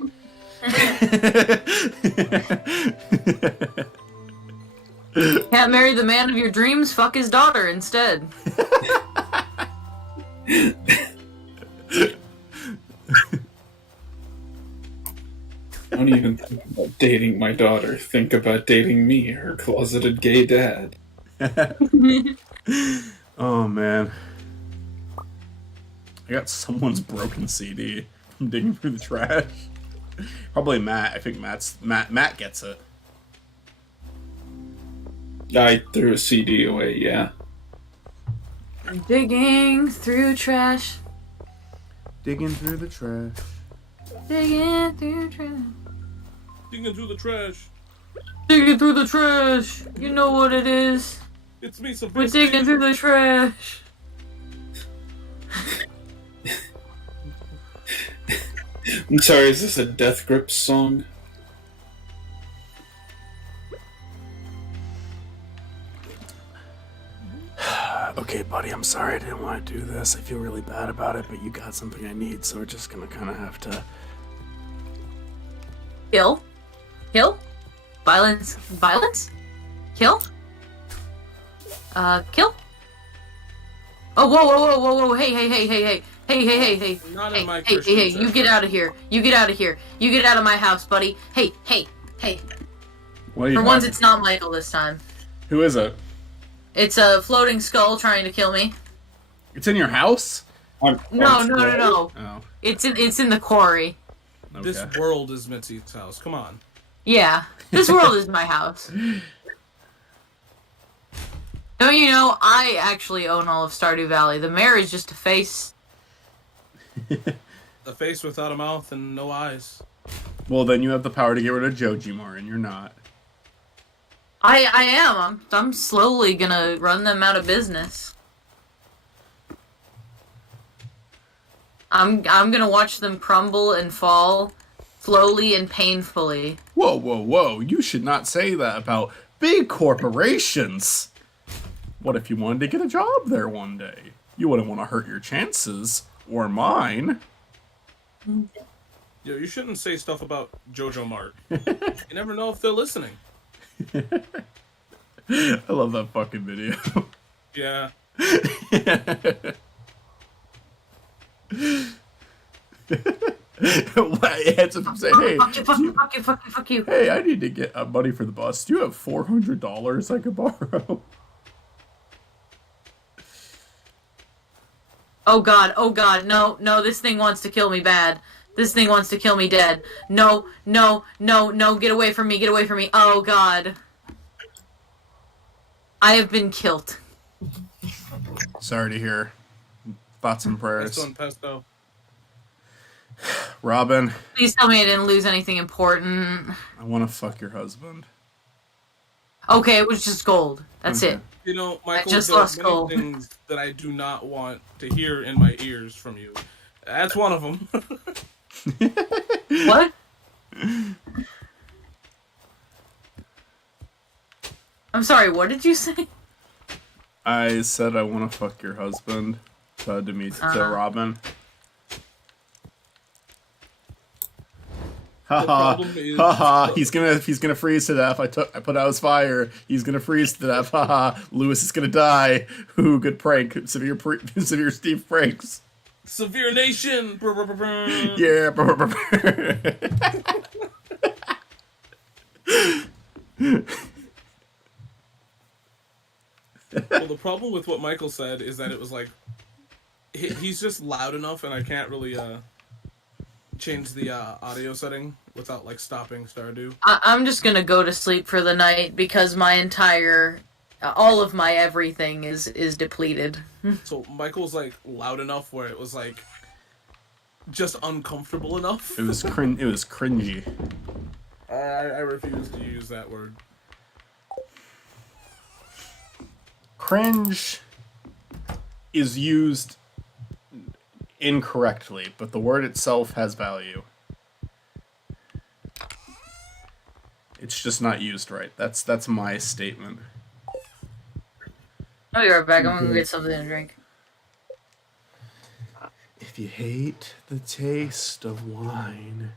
Can't marry the man of your dreams, fuck his daughter instead. Don't even think about dating my daughter. Think about dating me, her closeted gay dad. Oh man. I got someone's broken CD from digging through the trash. Probably Matt. I think Matt gets it. I threw a CD away, yeah. Digging through trash. Digging through the trash. Digging through trash. Digging through the trash. Digging through the trash. You know what it is. It's me, Sabrisky. We're digging through the trash. I'm sorry, is this a Death Grip song? Okay, buddy, I'm sorry I didn't want to do this. I feel really bad about it, but you got something I need, so we're just gonna kind of have to... Kill? Kill? Violence? Violence? Kill? Kill? Oh, whoa, hey. Not Hey, in my hey, you get out of here. You get out of here. You get out of my house, buddy. Hey. What are you For once, it's not Michael this time. Who is it? It's a floating skull trying to kill me. It's in your house? No. Oh. It's in the quarry. Okay. This world is Mitzi's house. Come on. Yeah, this world is my house. Don't you know, I actually own all of Stardew Valley. The mayor is just a face. The face without a mouth and no eyes. Well, then you have the power to get rid of Jojimar, and you're not. I am. I'm slowly gonna run them out of business. I'm gonna watch them crumble and fall slowly and painfully. Whoa. You should not say that about big corporations. What if you wanted to get a job there one day? You wouldn't want to hurt your chances. Or mine. Yo, you shouldn't say stuff about Jojo Mart. You never know if they're listening. I love that fucking video. Yeah. It had to say, hey, Fuck you. Hey, I need to get money for the bus. Do you have $400 I could borrow? Oh god, no, this thing wants to kill me bad. This thing wants to kill me dead. No, get away from me, Oh god. I have been killed. Sorry to hear. Thoughts and prayers. Pesto and pesto. Robin. Please tell me I didn't lose anything important. I want to fuck your husband. Okay, it was just gold. That's it. You know, Michael, I just there lost are many gold. things that I do not want to hear in my ears from you. That's one of them. What? I'm sorry, what did you say? I said I want to fuck your husband. To Robin. Haha, he's gonna freeze to death. I put out his fire. He's gonna freeze to death. Haha, Lewis is gonna die. Ooh, good prank. Severe Steve pranks. Severe Nation. Yeah. Well, the problem with what Michael said is that it was like he's just loud enough, and I can't really change the audio setting without like stopping Stardew. I'm just gonna go to sleep for the night because my entire, all of my everything is depleted. So Michael's like loud enough where it was like just uncomfortable enough. It was cringy. I refuse to use that word. Cringe is used incorrectly, but the word itself has value. It's just not used right. That's my statement. I'll be right back. I'm gonna go get something to drink. If you hate the taste of wine,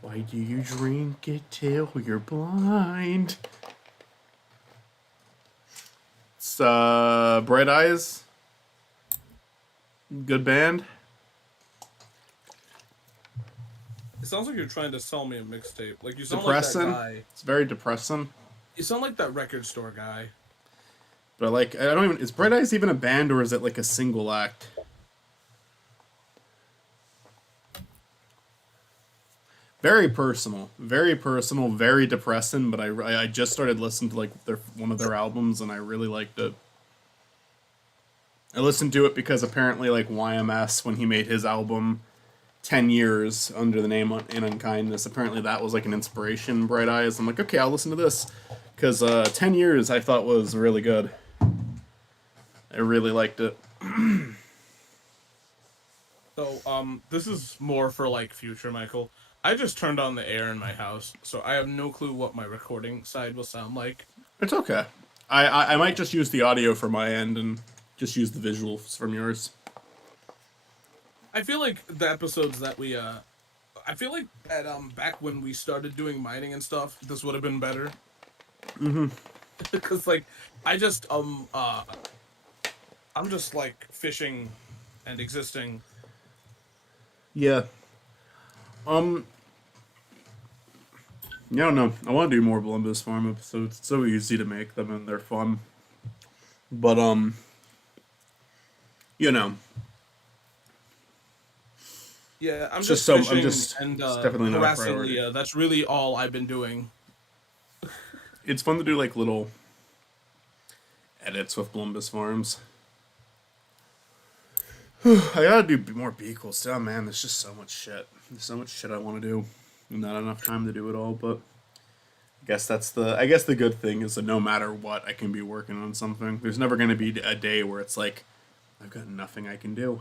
why do you drink it till you're blind? It's Bright Eyes. Good band. It sounds like you're trying to sell me a mixtape. Like you sound Depressing. like that guy. It's very depressing. You sound like that record store guy. But like, I don't even. Is Bright Eyes even a band, or is it like a single act? Very personal, very depressing. But I just started listening to like one of their albums, and I really liked it. I listened to it because apparently like YMS, when he made his album 10 Years under the name In Unkindness, apparently that was like an inspiration, Bright Eyes. I'm like, okay, I'll listen to this. Because 10 Years I thought was really good. I really liked it. So, this is more for like future, Michael. I just turned on the air in my house, so I have no clue what my recording side will sound like. It's okay. I might just use the audio for my end and just use the visuals from yours. I feel like the episodes that we, I feel like at, back when we started doing mining and stuff, this would have been better. Mm-hmm. Because, like, I'm just, like, fishing and existing. Yeah. Yeah, no. I want to do more Columbus Farm episodes. It's so easy to make them, and they're fun. But, you know. Yeah, I'm just fishing and definitely not a priority. Leah. That's really all I've been doing. It's fun to do, like, little edits with Columbus Farms. I gotta do more Beagles too, man. There's just so much shit. There's so much shit I want to do. Not enough time to do it all, but I guess the good thing is that no matter what, I can be working on something. There's never going to be a day where it's like, I've got nothing I can do.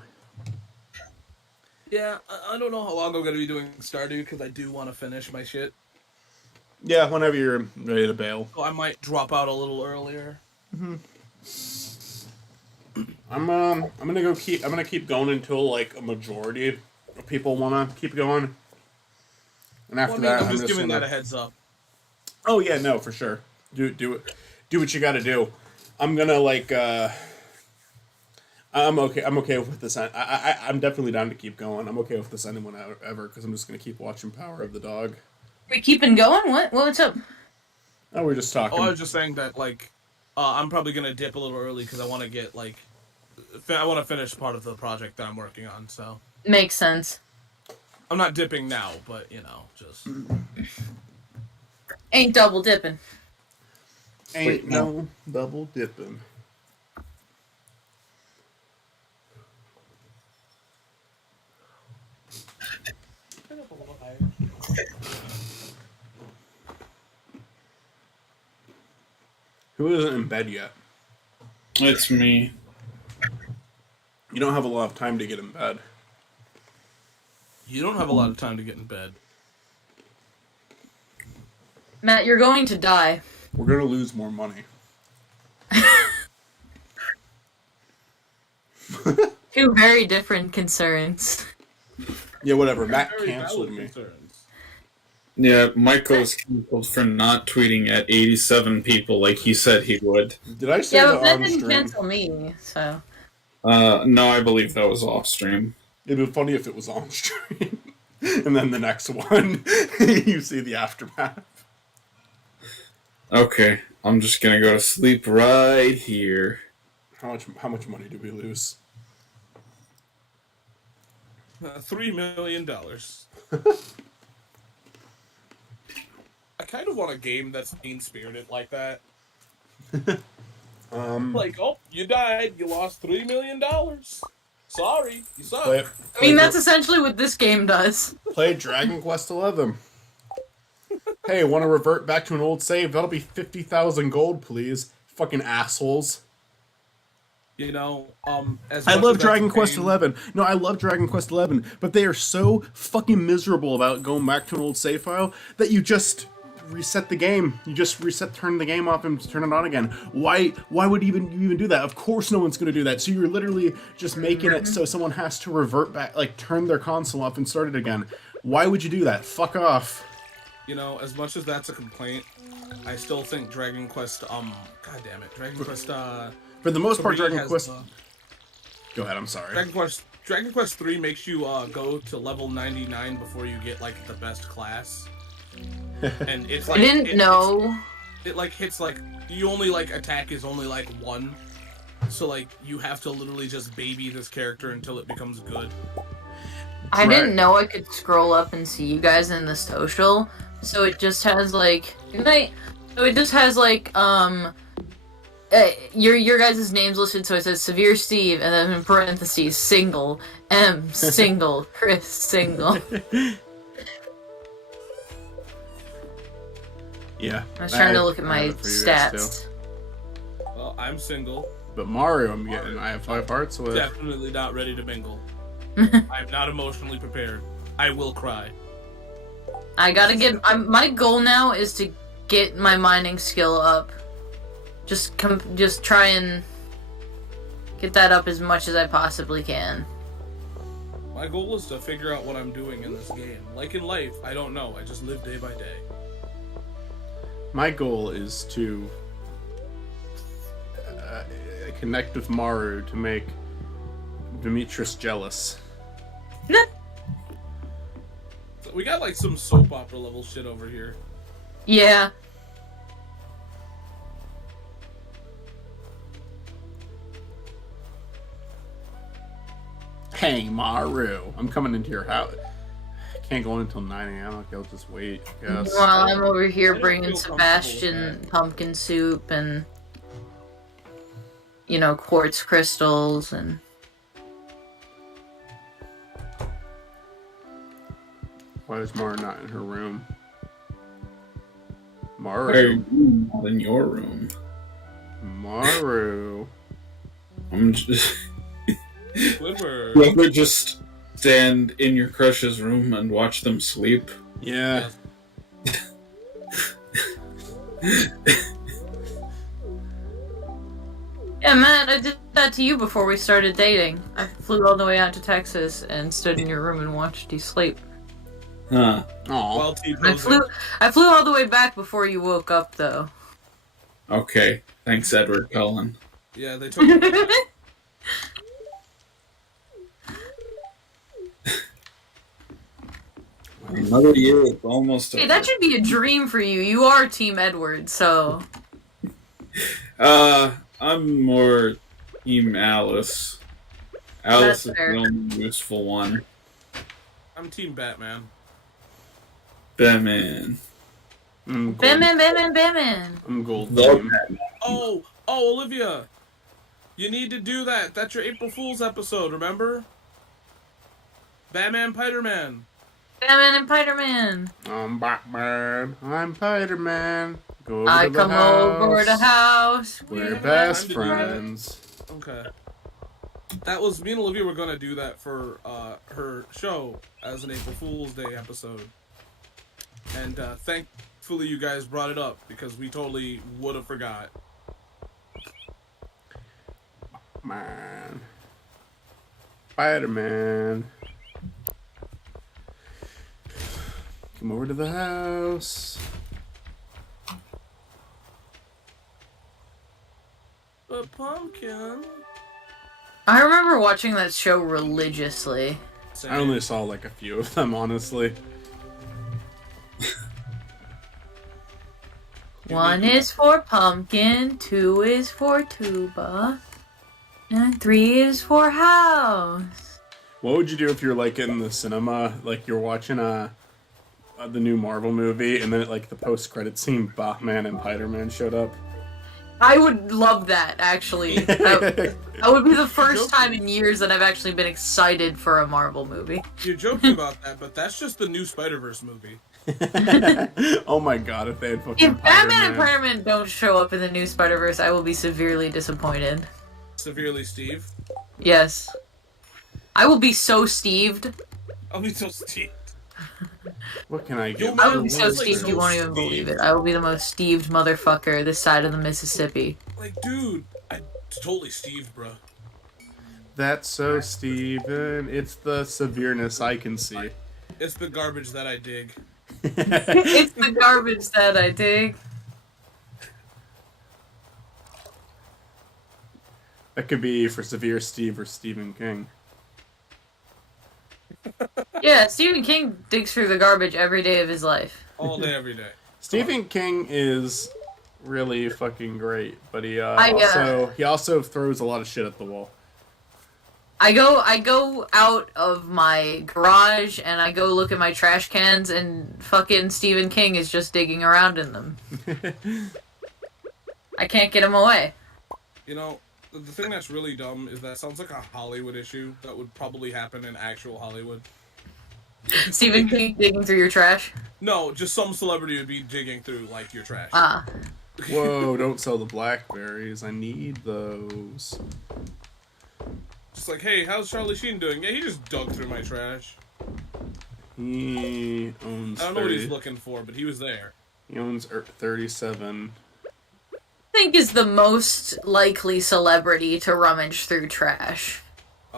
Yeah, I don't know how long I'm going to be doing Stardew, because I do want to finish my shit. Yeah, whenever you're ready to bail. So I might drop out a little earlier. Mm-hmm. I'm gonna keep going until like a majority of people wanna keep going. And after that, I'm just giving that a heads up. Oh yeah, no, for sure. Do what you gotta do. I'm gonna like I'm okay with this. I'm definitely down to keep going. I'm okay with this ending whenever, because I'm just gonna keep watching Power of the Dog. We keeping going? What's up? Oh, we're just talking. Oh, I was just saying that like I'm probably gonna dip a little early because I want to get like I want to finish part of the project that I'm working on. So makes sense. I'm not dipping now, but you know, just ain't double dipping. Ain't no double dipping. Who isn't in bed yet? It's me. You don't have a lot of time to get in bed. You don't have a lot of time to get in bed. Matt, you're going to die. We're going to lose more money. Two very different concerns. Yeah, whatever. Matt canceled me. Yeah, Michael's canceled for not tweeting at 87 people like he said he would. Did I say that on stream? Yeah, but that didn't cancel me, so... No, I believe that was off stream. It'd be funny if it was on stream. And then the next one, you see the aftermath. Okay. I'm just gonna go to sleep right here. How much money did we lose? $3 million. I kind of want a game that's mean-spirited like that. Like, oh, you died, you lost $3 million. Sorry, you suck. I mean, that's essentially what this game does. Play Dragon Quest XI. Hey, want to revert back to an old save? That'll be 50,000 gold, please. Fucking assholes. You know, I love Dragon Quest XI. No, I love Dragon Quest XI, but they are so fucking miserable about going back to an old save file that you just reset the game. You just turn the game off and turn it on again. Why would you even do that? Of course no one's going to do that. So you're literally just making it so someone has to revert back, like turn their console off and start it again. Why would you do that? Fuck off. You know, as much as that's a complaint, I still think Dragon Quest, God damn it, Dragon Quest, for the most part, Dragon Quest... Go ahead, I'm sorry. Dragon Quest 3 makes you go to level 99 before you get, like, the best class. And it's like... I didn't know. It, like, hits, like... You only, like, attack is only, like, 1. So, like, you have to literally just baby this character until it becomes good. I didn't know I could scroll up and see you guys in the social. So it just has, like... So it just has, like, your guys' names listed, so it says Severe Steve, and then in parentheses, single, M, single, Chris, single. Yeah. I was trying to look at my stats. Well, I'm single. But Mario, I have 5 hearts with. Definitely not ready to mingle. I'm not emotionally prepared. I will cry. I gotta get... my goal now is to get my mining skill up. Just try and get that up as much as I possibly can. My goal is to figure out what I'm doing in this game. Like in life, I don't know. I just live day by day. My goal is to connect with Maru to make Demetrius jealous. So we got like some soap opera level shit over here. Yeah. Hey, Maru, I'm coming into your house. I can't go in until 9 a.m. Okay, I'll just wait, I guess. While I'm over here bringing Sebastian pumpkin soup and, you know, quartz crystals and... Why is Maru not in her room? Maru. Why are you not in your room? Maru. I'm just... Squidward. You ever just stand in your crush's room and watch them sleep? Yeah. Yeah, Matt, I did that to you before we started dating. I flew all the way out to Texas and stood in your room and watched you sleep. Huh. Aww. I flew all the way back before you woke up, though. Okay. Thanks, Edward Cullen. Yeah, they took it. Another year is almost over. Hey, that should be a dream for you. You are Team Edward, so... I'm more Team Alice. Alice is the only useful one. I'm Team Batman. Batman. Batman. I'm gold. Oh, Olivia! You need to do that. That's your April Fool's episode, remember? Batman, Spider-Man. Batman and Spider-Man. I'm Batman. I'm Spider-Man. I come over the house. We're best friends. Okay. That was me and Olivia were gonna do that for her show as an April Fool's Day episode, and thankfully you guys brought it up because we totally would have forgot. Man, Spider-Man, come over to the house. A pumpkin. I remember watching that show religiously. I only saw like a few of them, honestly. 1 is for pumpkin, 2 is for tuba, and 3 is for house. What would you do if you're like in the cinema, like you're watching the new Marvel movie, and then like the post-credit scene, Batman and Spider-Man showed up? I would love that, actually. That would be the first time in years that I've actually been excited for a Marvel movie. You're joking about that, but that's just the new Spider-Verse movie. Oh my god, if they had fucking If Batman and Spider-Man don't show up in the new Spider-Verse, I will be severely disappointed. Severely Steve? Yes. I will be so Steved. I'll be so Steved. What can I get? I will be so Steved you won't even believe it. I will be the most Steved motherfucker this side of the Mississippi. Like, dude, I totally Steved, bro. That's so Steven. It's the severeness I can see. It's the garbage that I dig. It's the garbage that I dig. That could be for Severe Steve or Stephen King. Yeah, Stephen King digs through the garbage every day of his life. All day, every day. Stephen King is really fucking great, but he also throws a lot of shit at the wall. I go out of my garage and I go look at my trash cans and fucking Stephen King is just digging around in them. I can't get him away. You know, the thing that's really dumb is that sounds like a Hollywood issue that would probably happen in actual Hollywood. Stephen King digging through your trash? No, just some celebrity would be digging through, like, your trash. Ah. Whoa, don't sell the blackberries. I need those. Just like, hey, how's Charlie Sheen doing? Yeah, he just dug through my trash. He owns I don't know what he's looking for, but he was there. He owns 37. I think is the most likely celebrity to rummage through trash.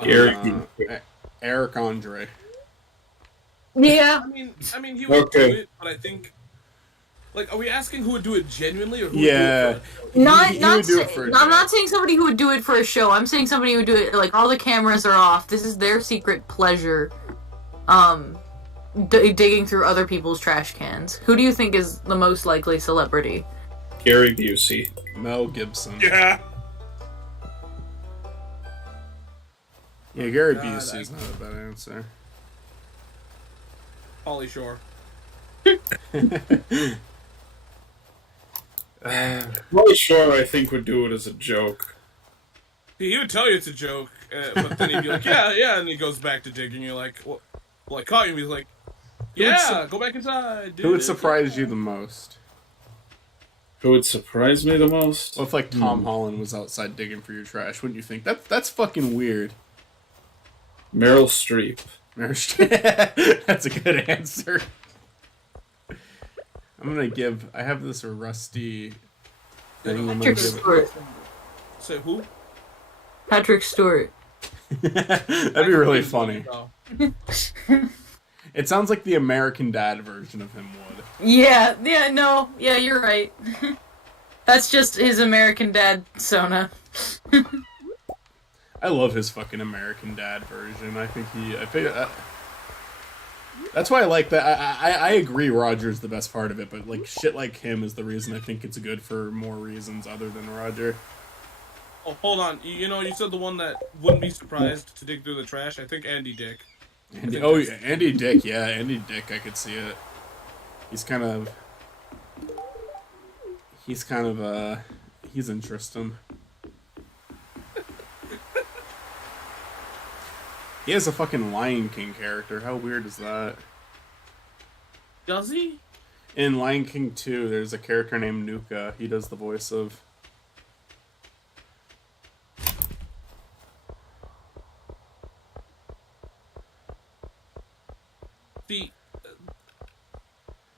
Eric Andre. Yeah. I mean, he would do it, but I think, like, are we asking who would do it genuinely or who would do it for I'm not saying somebody who would do it for a show. I'm saying somebody who would do it like all the cameras are off. This is their secret pleasure. Digging through other people's trash cans. Who do you think is the most likely celebrity? Gary Busey. Mel Gibson. Yeah. Yeah, Gary Busey is not a bad answer. Pauly Shore. Pauly Shore, I think, would do it as a joke. He would tell you it's a joke, but then he'd be like, yeah, and he goes back to digging. You're like, well, I caught you. He's like, yeah, go back inside. Dude. Who would surprise you the most? Who would surprise me the most? Well, if like Tom Holland was outside digging for your trash, wouldn't you think that's fucking weird? Meryl Streep. That's a good answer. I have this rusty thing. Patrick Stewart. Say who? Patrick Stewart. That'd be really funny. It sounds like the American Dad version of him would. Yeah, you're right. That's just his American Dad persona. I love his fucking American Dad version. I think that's why I like that. I agree Roger's the best part of it, but like shit like him is the reason I think it's good for more reasons other than Roger. Oh, hold on. You said the one that wouldn't be surprised to dig through the trash. I think Andy Dick. Andy Dick, yeah, Andy Dick, I could see it. He's interesting. He has a fucking Lion King character. How weird is that? Does he? In Lion King 2, there's a character named Nuka. He does the voice of...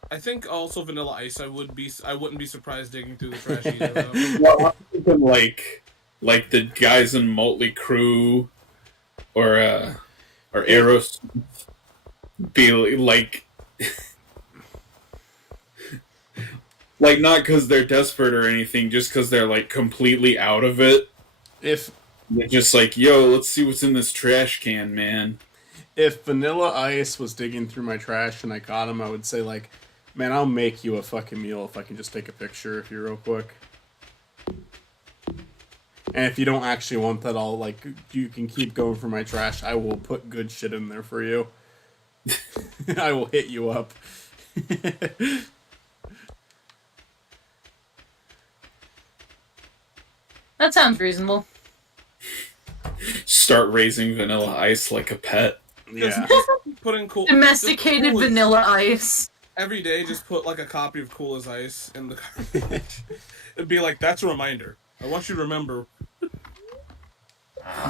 I think also Vanilla Ice. I wouldn't be surprised digging through the trash either. Well, I'm thinking like the guys in Motley Crue, or Aerosmith, be like, like not because they're desperate or anything, just because they're like completely out of it. If they're just like, yo, let's see what's in this trash can, man. If Vanilla Ice was digging through my trash and I caught him, I would say like, Man, I'll make you a fucking meal if I can just take a picture of you real quick. And if you don't actually want that, you can keep going for my trash. I will put good shit in there for you. I will hit you up. That sounds reasonable. Start raising Vanilla Ice like a pet. Yeah. Put in cool. Domesticated Vanilla Ice. Every day, just put like a copy of Cool as Ice in the garbage. It'd be like, that's a reminder. I want you to remember.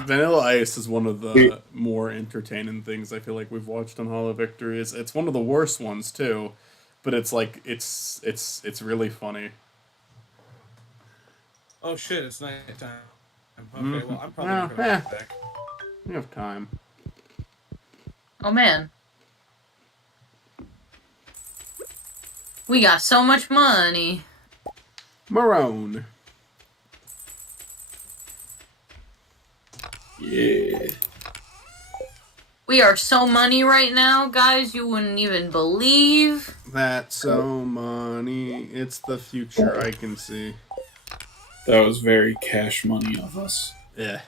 Vanilla Ice is one of the more entertaining things I feel like we've watched on Hall of Victories. It's one of the worst ones too, but it's like it's really funny. Oh shit! It's nighttime. Okay, well I'm probably not gonna go back. We have time. Oh man. We got so much money. Marone. Yeah. We are so money right now, guys, you wouldn't even believe. That's so money. It's the future I can see. That was very cash money of us. Yeah.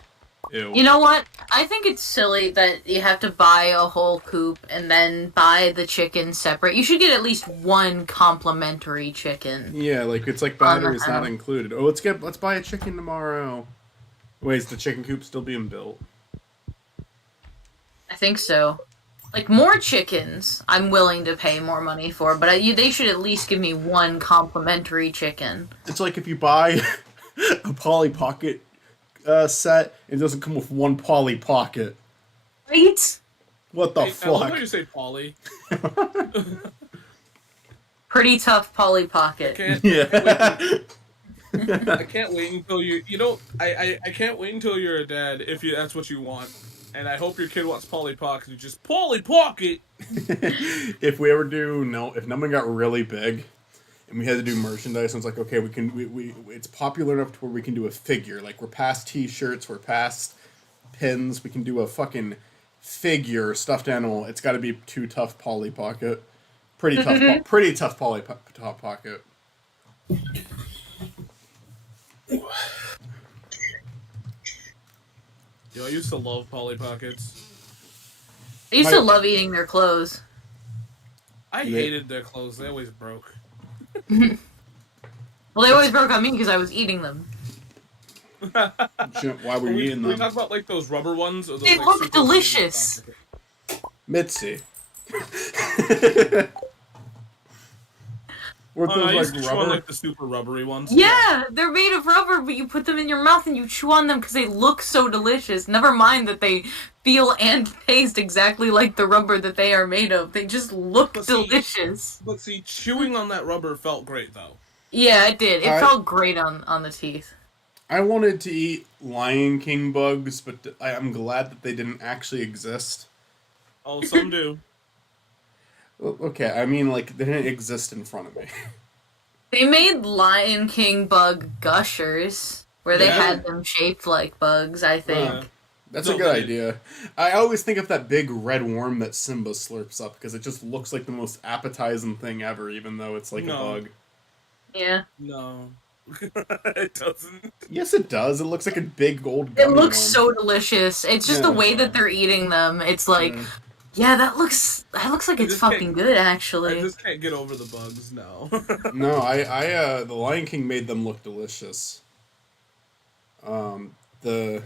Ew. You know what? I think it's silly that you have to buy a whole coop and then buy the chicken separate. You should get at least one complimentary chicken. Yeah, like it's like batteries not included. Oh, let's buy a chicken tomorrow. Wait, is the chicken coop still being built? I think so. Like, more chickens, I'm willing to pay more money for, but they should at least give me one complimentary chicken. It's like if you buy a Polly Pocket set, it doesn't come with one Polly Pocket. Right? What the I love how fuck? you say Polly. Pretty tough Polly Pocket. I can't wait until I can't wait until you're a dad if that's what you want. And I hope your kid wants Polly Pocket. You just Polly Pocket. If we ever if Numbing got really big, and we had to do merchandise, and it's like, okay, it's popular enough to where we can do a figure. Like, we're past T-shirts, we're past pins. We can do a fucking figure stuffed animal. It's got to be too tough Polly Pocket. Pretty tough. Pretty tough Polly Pocket. Yo, I used to love Polly Pockets. I used to love eating their clothes. I hated their clothes. They always broke. Well, they always broke on me because I was eating them. Why were you eating them? We talk about like those rubber ones. Or those, They look delicious. Mitzi. Weren't I those used like to chew on rubber? like the super rubbery ones. Yeah, they're made of rubber, but you put them in your mouth and you chew on them because they look so delicious. Never mind that they feel and taste exactly like the rubber that they are made of. They just look delicious. But see, chewing on that rubber felt great, though. Yeah, it did. It felt great on the teeth. I wanted to eat Lion King bugs, but I'm glad that they didn't actually exist. Oh, some do. Well, okay, I mean, like, they didn't exist in front of me. They made Lion King bug gushers, where they had them shaped like bugs, I think. That's a good idea. I always think of that big red worm that Simba slurps up, because it just looks like the most appetizing thing ever, even though it's like a bug. Yeah. No. It doesn't. Yes, it does. It looks like a big old gummy It looks worm. so delicious. It's just the way that they're eating them. It's like, yeah, that looks like it's fucking good, actually. I just can't get over the bugs, no. No, the Lion King made them look delicious. The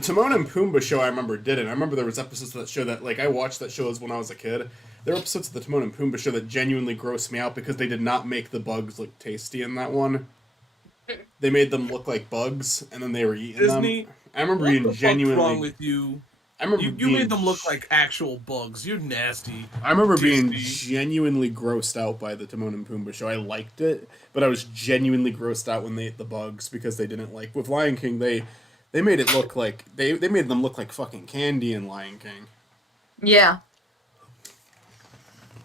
Timon and Pumbaa show I remember didn't. I remember there was episodes of that show that, like, I watched that show when I was a kid. There were episodes of the Timon and Pumbaa show that genuinely grossed me out because they did not make the bugs look tasty in that one. They made them look like bugs, and then they were eating Disney, them. I remember being genuinely... What's wrong with you? I remember you made them look like actual bugs. You're nasty. I remember Disney. being genuinely grossed out by the Timon and Pumbaa show. I liked it, but I was genuinely grossed out when they ate the bugs because they didn't like... With Lion King, they made it look like... They made them look like fucking candy in Lion King. Yeah.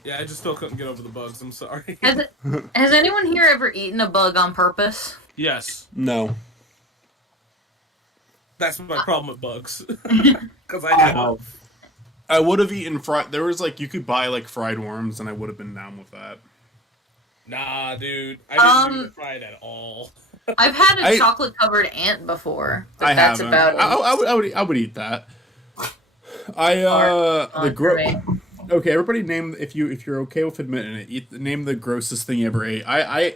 Yeah, I just still couldn't get over the bugs. I'm sorry. Has anyone here ever eaten a bug on purpose? Yes. No. That's my problem with bugs. Because I have. I would have eaten fried. There was like you could buy like fried worms, and I would have been down with that. Nah, dude, I didn't do the fried at all. I've had a chocolate covered ant before, but that's haven't. about it. I would eat that. Okay, everybody name if you're okay with admitting it. Name the grossest thing you ever ate.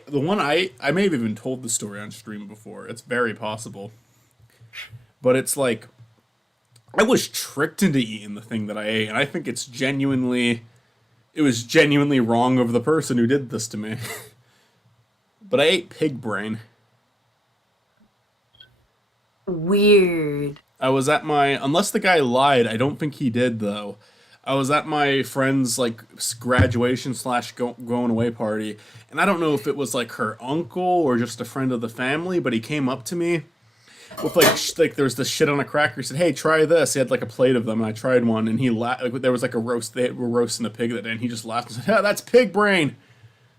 The one I may have even told the story on stream before. It's very possible, but it's like I was tricked into eating the thing that I ate, and I think it was genuinely wrong of the person who did this to me. But I ate pig brain. Weird. I was at unless the guy lied, I don't think he did though. I was at my friend's like graduation / going away party, and I don't know if it was like her uncle or just a friend of the family, but he came up to me with like there's this shit on a cracker. He said, "Hey, try this." He had like a plate of them, and I tried one, and he laughed. Like, there was like a roast. They were roasting a pig that day, and he just laughed and said, "Yeah, that's pig brain."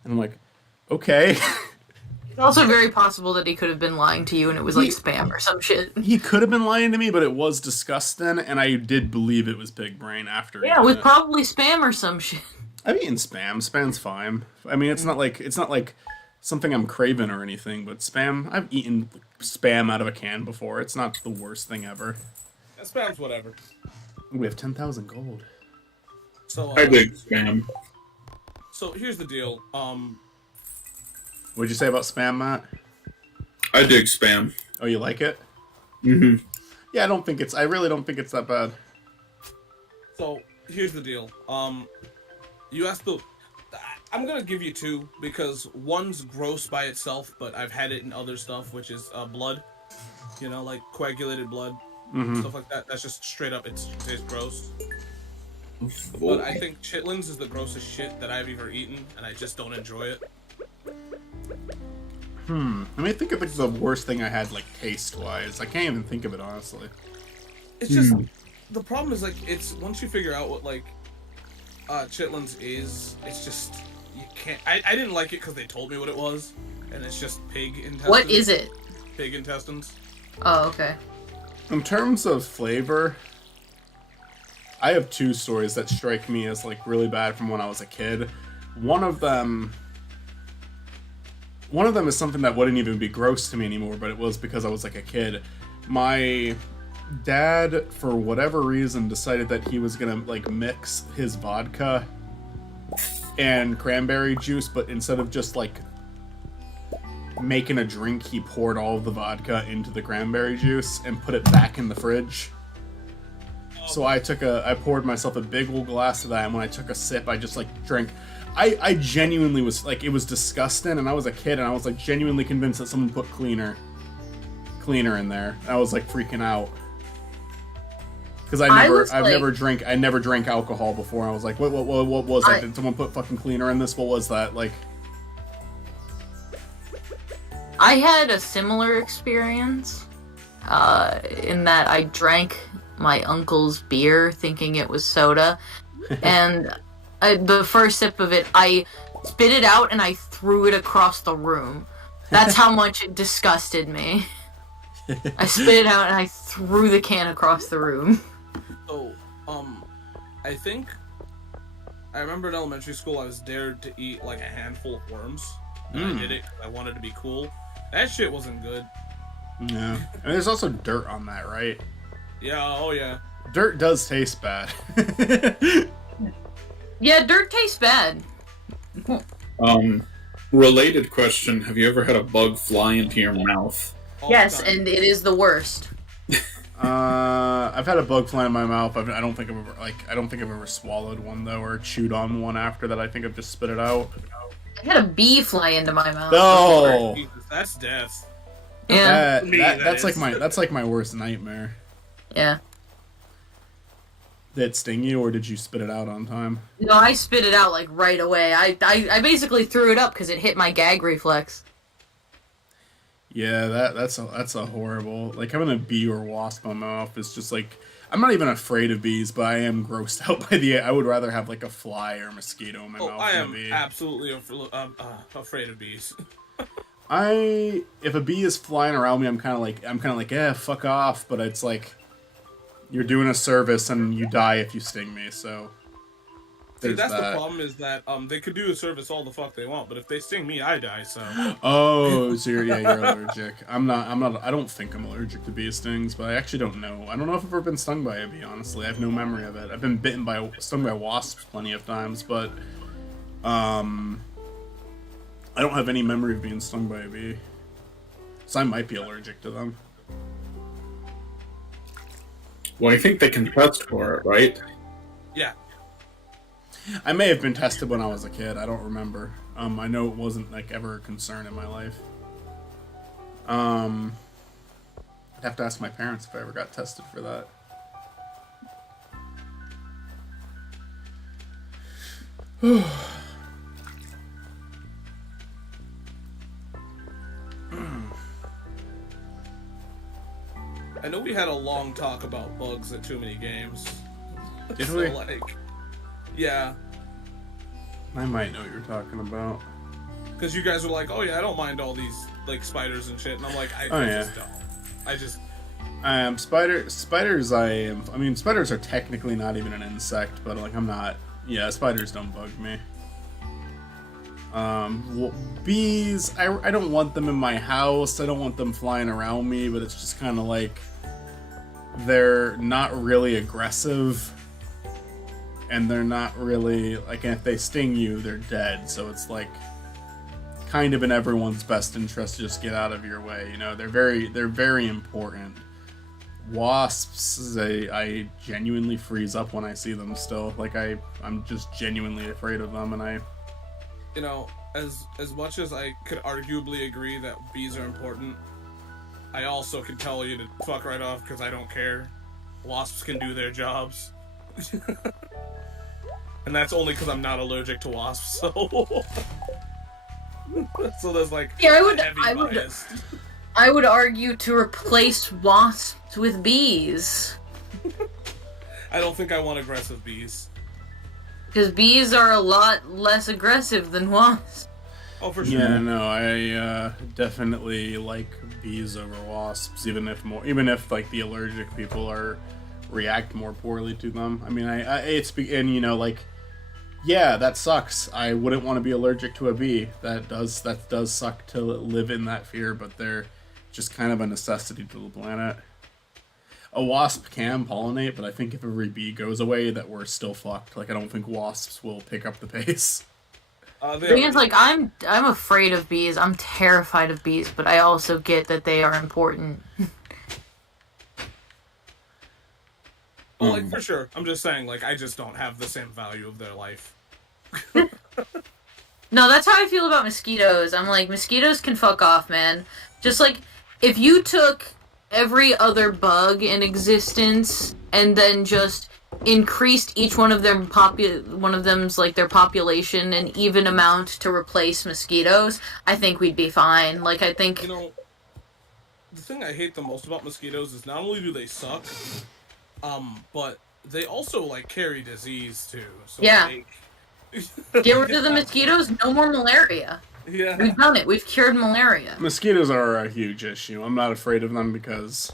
And I'm like, okay. It's also very possible that he could have been lying to you and it was like spam or some shit. He could have been lying to me, but it was disgusting, and I did believe it was pig brain after. Yeah, it was probably spam or some shit. I've eaten spam. Spam's fine. I mean, it's not like something I'm craving or anything, but spam. I've eaten spam out of a can before. It's not the worst thing ever. Yeah, spam's whatever. We have 10,000 gold. So I dig spam. So here's the deal. What'd you say about spam, Matt? I dig spam. Oh, you like it? Mm-hmm. Yeah, I really don't think it's that bad. So here's the deal. You asked I'm gonna give you two because one's gross by itself, but I've had it in other stuff, which is blood. You know, like coagulated blood, stuff like that. That's just straight up. It tastes gross. But I think chitlins is the grossest shit that I've ever eaten, and I just don't enjoy it. I mean, think of like the worst thing I had, like taste-wise. I can't even think of it honestly. It's just the problem is like it's once you figure out what like chitlins is, it's just you can't. I didn't like it because they told me what it was, and it's just pig intestines. What is it? Pig intestines. Oh, okay. In terms of flavor, I have two stories that strike me as like really bad from when I was a kid. One of them is something that wouldn't even be gross to me anymore, but it was because I was like a kid. My dad, for whatever reason, decided that he was gonna like mix his vodka and cranberry juice, but instead of just like making a drink, he poured all of the vodka into the cranberry juice and put it back in the fridge. So I poured myself a big old glass of that, and when I took a sip, I just like drank. I genuinely was like, it was disgusting, and I was a kid, and I was like genuinely convinced that someone put cleaner in there. I was like freaking out because I never drank alcohol before. I was like, what was that? Did someone put fucking cleaner in this? What was that? Like, I had a similar experience in that I drank my uncle's beer thinking it was soda, and the first sip of it, I spit it out and I threw it across the room. That's how much it disgusted me. I spit it out and I threw the can across the room. So, I think I remember in elementary school I was dared to eat like a handful of worms. And I did it because I wanted to be cool. That shit wasn't good. Yeah. And there's also dirt on that, right? Yeah, oh yeah. Dirt does taste bad. Yeah, dirt tastes bad. Related question: have you ever had a bug fly into your mouth? Yes, and it is the worst. I've had a bug fly in my mouth. I don't think I've ever swallowed one though, or chewed on one after that. I think I've just spit it out. I had a bee fly into my mouth. No, Jesus, that's death. Yeah, that's like my worst nightmare. Yeah. Did it sting you, or did you spit it out on time? No, I spit it out like right away. I basically threw it up because it hit my gag reflex. Yeah, that's a horrible. Like having a bee or wasp on my mouth is just like, I'm not even afraid of bees, but I am grossed out by I would rather have like a fly or a mosquito in my mouth. I than am a bee. absolutely afraid of bees. If a bee is flying around me, I'm kind of like, fuck off. But it's like, You're doing a service and you die if you sting me, so... See, that's the problem, is that they could do a service all the fuck they want, but if they sting me, I die, so... Oh, so you're allergic. I don't think I'm allergic to bee stings, but I actually don't know. I don't know if I've ever been stung by a bee, honestly. I have no memory of it. I've been stung by wasps plenty of times, but, I don't have any memory of being stung by a bee. So I might be allergic to them. Well, I think they can test for it, right? Yeah. I may have been tested when I was a kid. I don't remember. I know it wasn't like ever a concern in my life. I'd have to ask my parents if I ever got tested for that. I know we had a long talk about bugs at Too Many Games. Did so, we? Like, yeah. I might know what you're talking about. Because you guys were like, oh yeah, I don't mind all these, like, spiders and shit. And I'm like, I just don't. Spiders, I mean, spiders are technically not even an insect, but, like, I'm not... Yeah, spiders don't bug me. Bees, I don't want them in my house. I don't want them flying around me, but it's just kind of like... They're not really aggressive. And they're not really... Like, if they sting you, they're dead. So it's like... kind of in everyone's best interest to just get out of your way, you know? They're very important. Wasps, I genuinely freeze up when I see them still. Like, I'm just genuinely afraid of them, and I... You know, as much as I could arguably agree that bees are important, I also can tell you to fuck right off because I don't care. Wasps can do their jobs. And that's only because I'm not allergic to wasps, so... So there's like I would argue to replace wasps with bees. I don't think I want aggressive bees. Because bees are a lot less aggressive than wasps. Oh, for sure. Yeah, no, I definitely like bees over wasps, even if like the allergic people react more poorly to them. I mean, and you know, like, yeah, that sucks. I wouldn't want to be allergic to a bee. That does suck to live in that fear, but they're just kind of a necessity to the planet. A wasp can pollinate, but I think if every bee goes away, that we're still fucked. Like, I don't think wasps will pick up the pace. The thing is, like, I'm afraid of bees. I'm terrified of bees, but I also get that they are important. Well, like, for sure. I'm just saying, like, I just don't have the same value of their life. No, that's how I feel about mosquitoes. I'm like, mosquitoes can fuck off, man. Just, like, if you took every other bug in existence and then just increased each one of their their population an even amount to replace mosquitoes, I think we'd be fine. Like, I think... You know, the thing I hate the most about mosquitoes is not only do they suck... but they also, like, carry disease, too. So, yeah. Like... Get rid of the mosquitoes, no more malaria. Yeah. We've done it. We've cured malaria. Mosquitoes are a huge issue. I'm not afraid of them because...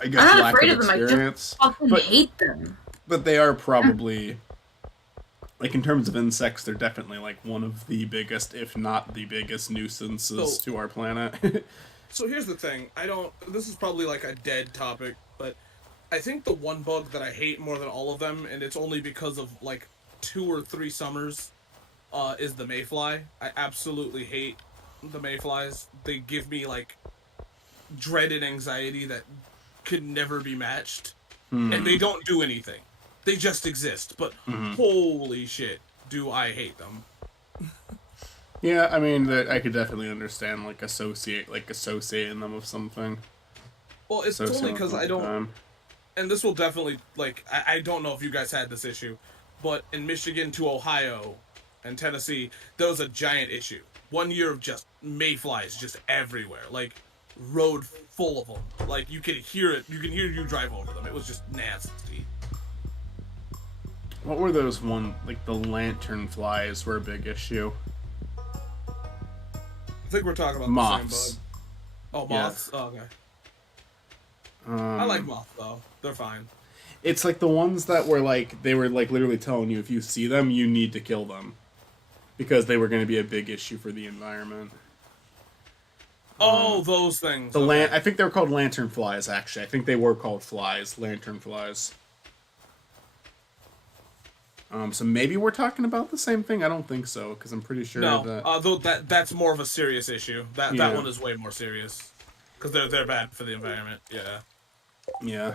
I guess I'm not lack afraid of them, I experience. just fucking hate them. But they are probably... Like, in terms of insects, they're definitely, like, one of the biggest, if not the biggest, nuisances to our planet. So here's the thing. This is probably, like, a dead topic, but I think the one bug that I hate more than all of them, and it's only because of, like, 2 or 3 summers, is the mayfly. I absolutely hate the mayflies. They give me, like, dread and anxiety that could never be matched. And they don't do anything. They just exist. But holy shit, do I hate them. Yeah, I mean, I could definitely understand, like, associating them with something. Well, it's only because I don't... And this will definitely, like, I don't know if you guys had this issue, but in Michigan to Ohio and Tennessee, there was a giant issue. 1 year of just mayflies just everywhere. Like, road full of them. Like, you could hear it. You can hear you drive over them. It was just nasty. What were those like, the lantern flies were a big issue. I think we're talking about moths. the same bug. Oh, moths? Yeah. Oh, okay. I like moth though; they're fine. It's like the ones that were like they were like literally telling you if you see them, you need to kill them because they were going to be a big issue for the environment. Oh, those things. I think they were called lantern flies. Actually, I think they were called flies, lantern flies. So maybe we're talking about the same thing. I don't think so because I'm pretty sure that. Though that's more of a serious issue. That one is way more serious because they're bad for the environment. Yeah. Yeah.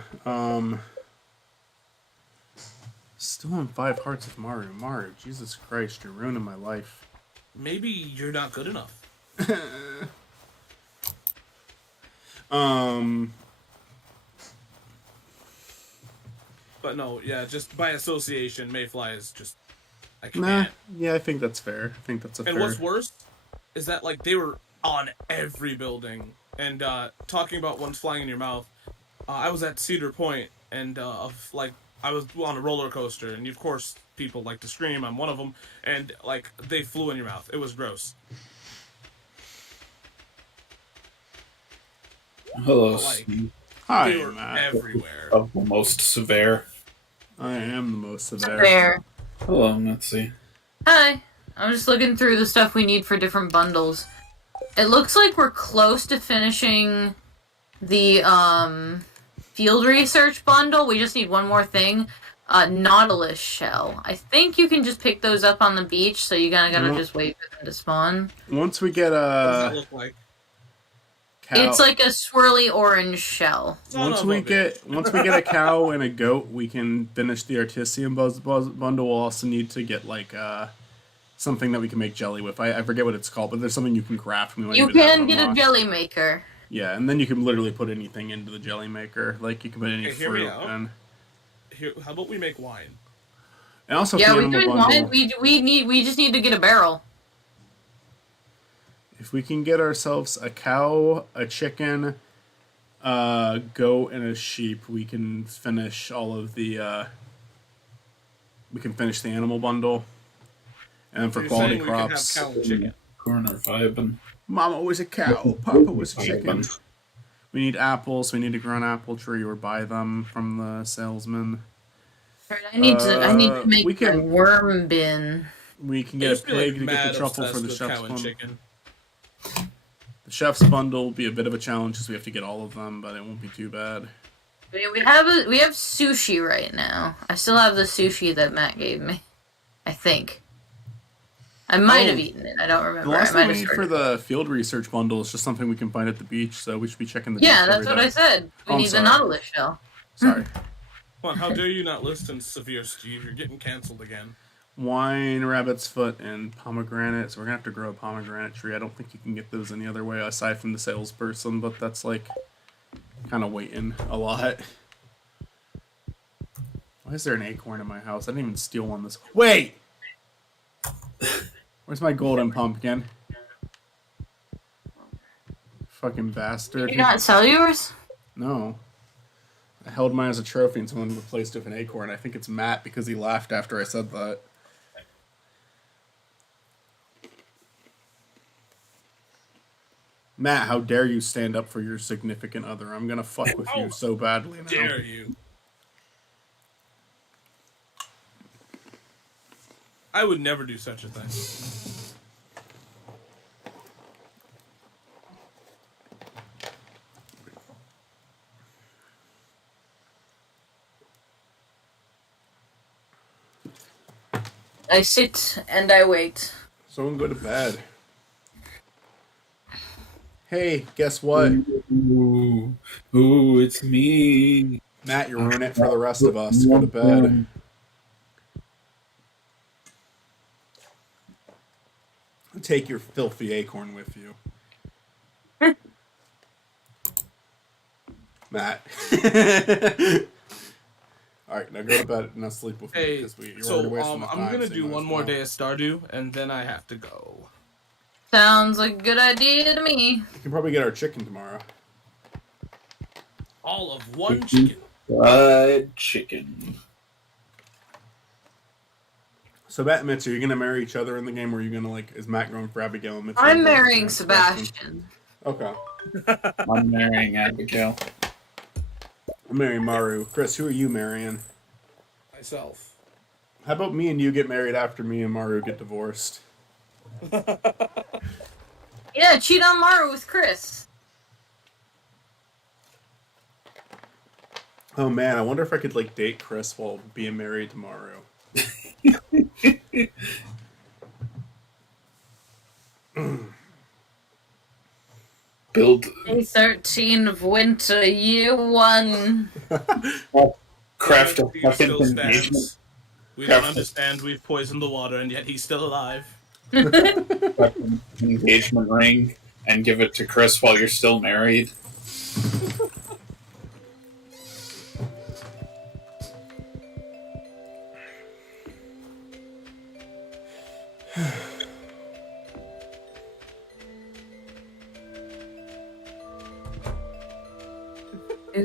Still on 5 hearts of Mario. Mario, Jesus Christ, you're ruining my life. Maybe you're not good enough. But no, yeah, just by association, Mayfly is just I can't. Nah, yeah, I think that's fair. I think that's And what's worse is that like they were on every building. And talking about ones flying in your mouth, I was at Cedar Point and I was on a roller coaster, and of course people like to scream. I'm one of them, and like they flew in your mouth. It was gross. Hello. Hi, they were Matt. Everywhere. Of the most severe. I am the most severe. Hello, Mitzi. Hi. I'm just looking through the stuff we need for different bundles. It looks like we're close to finishing the field research bundle. We just need one more thing. Nautilus shell. I think you can just pick those up on the beach, so you gotta just wait for them to spawn. Once we get What does that look like? cow, It's like a swirly orange shell. once we get a cow and a goat, we can finish the Artisan bundle. We'll also need to get like something that we can make jelly with. I forget what it's called, but there's something you can craft. You can get a jelly maker. Yeah, and then you can literally put anything into the jelly maker. Like you can put any Hear fruit me out. and. Here, how about we make wine? And also, Yeah, for the we're doing animal wine. bundle, We just need to get a barrel. if we can get ourselves a cow, a chicken, a goat, and a sheep, we can finish all of the. We can finish the animal bundle, and for You're quality saying crops. We can have cow and chicken. Corner vibing. Mama was a cow, Papa was a chicken. We need apples. We need to grow an apple tree or buy them from the salesman. I need to make we a worm bin. We can get a pig to get the truffle for the chef's bundle. The chef's bundle will be a bit of a challenge because we have to get all of them, but it won't be too bad. We have sushi right now. I still have the sushi that Matt gave me. I think. I might have eaten it. I don't remember. The last thing we need for the field research bundle is just something we can find at the beach, so we should be checking the beach. Yeah, that's what I said. We need the Nautilus shell. Sorry. Come on, how dare you not listen, Severe Steve? You're getting canceled again. Wine, rabbit's foot, and pomegranate. So we're gonna have to grow a pomegranate tree. I don't think you can get those any other way aside from the salesperson, but that's like kind of waiting a lot. Why is there an acorn in my house? I didn't even steal one this. Wait. Where's my golden pumpkin? Fucking bastard. Did you not sell yours? No. I held mine as a trophy and someone replaced it with an acorn. I think it's Matt because he laughed after I said that. Matt, how dare you stand up for your significant other? I'm gonna fuck with you so badly now. Dare you? I would never do such a thing. I sit and I wait. Someone go to bed. Hey, guess what? Ooh, it's me. Matt, you're ruining it for the rest of us. Go to bed. Take your filthy acorn with you. Matt. Alright, now go to bed and now sleep with me. Because you're already wasting my time. I'm going to do one more day of Stardew, and then I have to go. Sounds like a good idea to me. We can probably get our chicken tomorrow. All of one chicken. Fried chicken. So, Matt and Mitch, are you going to marry each other in the game, or are you going to, like, is Matt going for Abigail and Mitch? I'm marrying Sebastian. Okay. I'm marrying Abigail. I'm marrying Maru. Chris, who are you marrying? Myself. How about me and you get married after me and Maru get divorced? Yeah, cheat on Maru with Chris. Oh man, I wonder if I could like date Chris while being married to Maru. Build Day 13 of winter, year 1. craft a He fucking still engagement. stands. We don't understand we've poisoned the water, and yet he's still alive. Engagement ring and give it to Chris while you're still married. I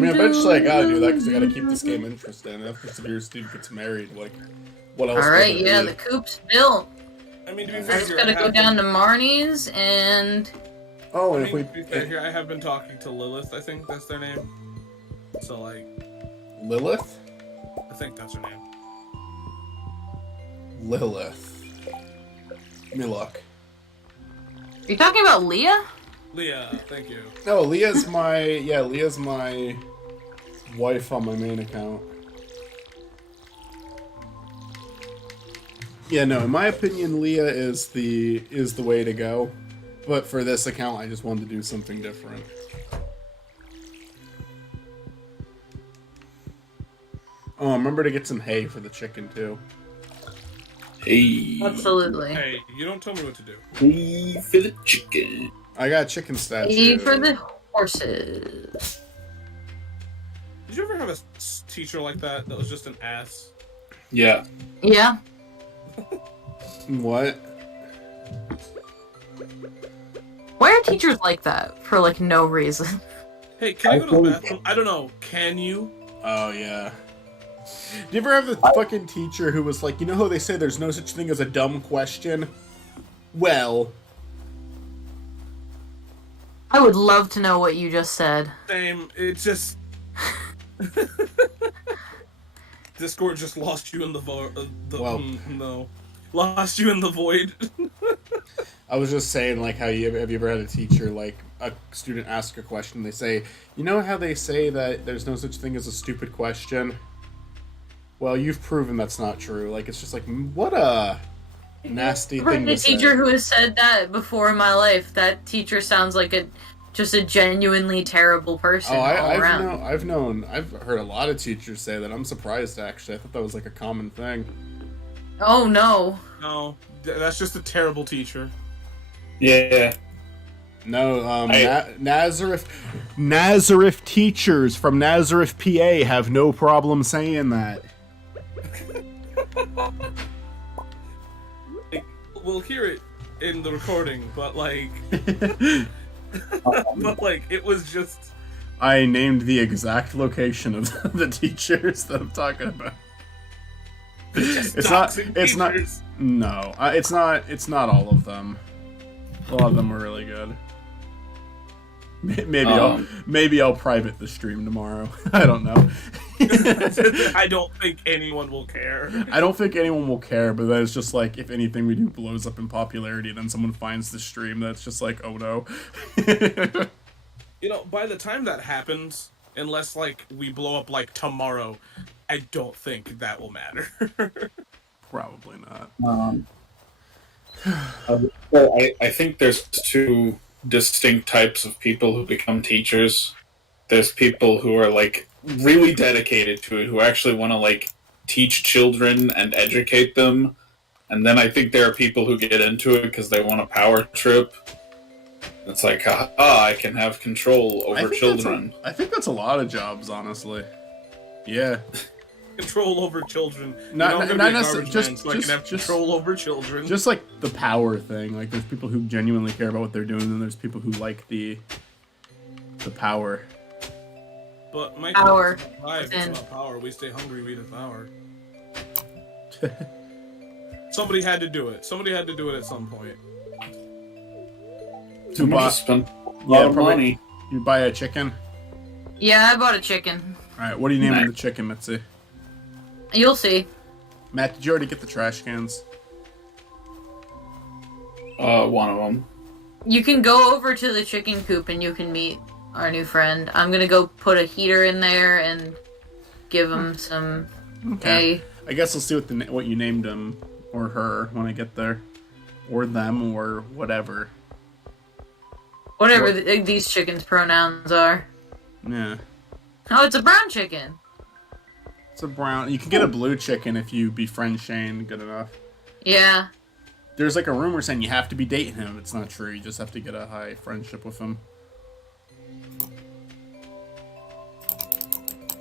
mean, eventually I gotta do that because I gotta keep this game interesting. If the severe student gets married, like, what else? Alright, yeah, the coop's built. I mean, to be I fair, just gotta go down to Marnie's and... Oh, and I mean, if to be we... fair, here I have been talking to Lilith, I think that's their name. So, like... Lilith? I think that's her name. Lilith. Let me look. Are you talking about Leah? Leah, thank you. No, Leah's my... Yeah, Leah's my wife on my main account. Yeah, no, in my opinion, Leah is the way to go. But for this account, I just wanted to do something different. Oh, remember to get some hay for the chicken, too. Hey. Absolutely. Hey, you don't tell me what to do. Hey for the chicken. I got a chicken statue. E for the horses. Did you ever have a teacher like that was just an ass? Yeah. Yeah. What? Why are teachers like that? For, like, no reason. Hey, can I go to the bathroom? I don't know. Can you? Oh, yeah. Do you ever have the fucking teacher who was like, you know how they say there's no such thing as a dumb question? Well... I would love to know what you just said. Same. It's just... Discord just lost you in the void. No. Lost you in the void. I was just saying, like, have you ever had a teacher, like, a student ask a question, they say, you know how they say that there's no such thing as a stupid question? Well, you've proven that's not true. Like, it's just like, what a nasty thing to say. A teacher who has said that before in my life. That teacher sounds like just a genuinely terrible person all around. I've heard a lot of teachers say that. I'm surprised, actually. I thought that was, like, a common thing. Oh, no. No, that's just a terrible teacher. Yeah. No, Nazareth teachers from Nazareth, PA have no problem saying that. We'll hear it in the recording, but like... but like, it was just... I named the exact location of the teachers that I'm talking about. It's not all of them. A lot of them were really good. Maybe I'll private the stream tomorrow. I don't know. I don't think anyone will care. I don't think anyone will care, but then it's just like, if anything we do blows up in popularity, then someone finds the stream that's just like, oh no. You know, by the time that happens, unless like we blow up like tomorrow, I don't think that will matter. Probably not. I think there's two distinct types of people who become teachers. There's people who are like really dedicated to it, who actually want to like teach children and educate them, and then I think there are people who get into it because they want a power trip. It's like, I can have control over children. I think that's a lot of jobs, honestly. Yeah. Control over children. Not necessarily. So I can have control over children. Just like the power thing. Like, there's people who genuinely care about what they're doing, and there's people who like the power. But my power. It's about power. We stay hungry, we devour. Somebody had to do it. Somebody had to do it at some point. Spend a lot of money. You buy a chicken? Yeah, I bought a chicken. Alright, what are you naming the chicken, Mitzi? You'll see. Matt, did you already get the trash cans? One of them. You can go over to the chicken coop and you can meet our new friend. I'm gonna go put a heater in there and give him some hay. I guess I'll see what you named him or her when I get there, or them or whatever. Whatever these chickens' pronouns are. Yeah. Oh, it's a brown chicken. It's a brown. You can get a blue chicken if you befriend Shane good enough. Yeah. There's like a rumor saying you have to be dating him. It's not true. You just have to get a high friendship with him.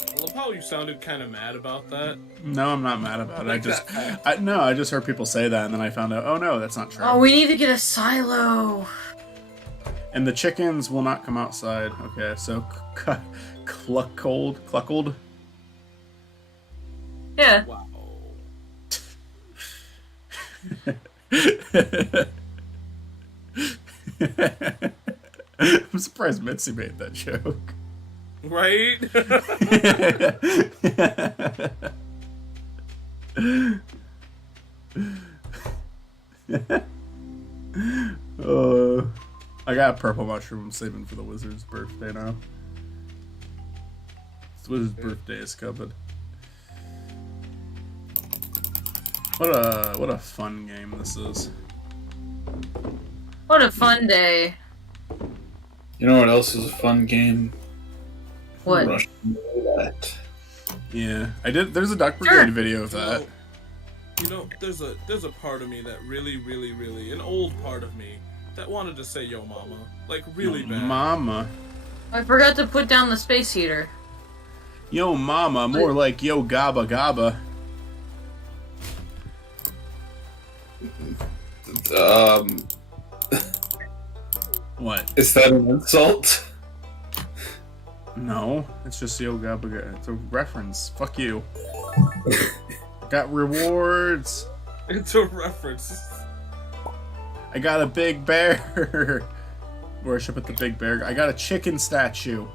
I love how you sounded kind of mad about that. No, I'm not mad about it. I just heard people say that, and then I found out, oh no, that's not true. Oh, we need to get a silo. And the chickens will not come outside. Okay, so cluckled. Yeah. Wow. I'm surprised Mitzi made that joke. Right? I got a purple mushroom I'm saving for the wizard's birthday now. The wizard's birthday is coming. What a fun game this is. What a fun day. You know what else is a fun game? What? Russian roulette. Yeah, I did. There's a Duck Brigade video of that. You know, there's a part of me that really, an old part of me that wanted to say "Yo, mama," like really bad. Mama. I forgot to put down the space heater. Yo, mama, more like yo, gabba gabba. What? Is that an insult? No, it's just yo, gabba gabba. It's a reference. Fuck you. Got rewards. It's a reference. I got a big bear. Worship at the big bear. I got a chicken statue.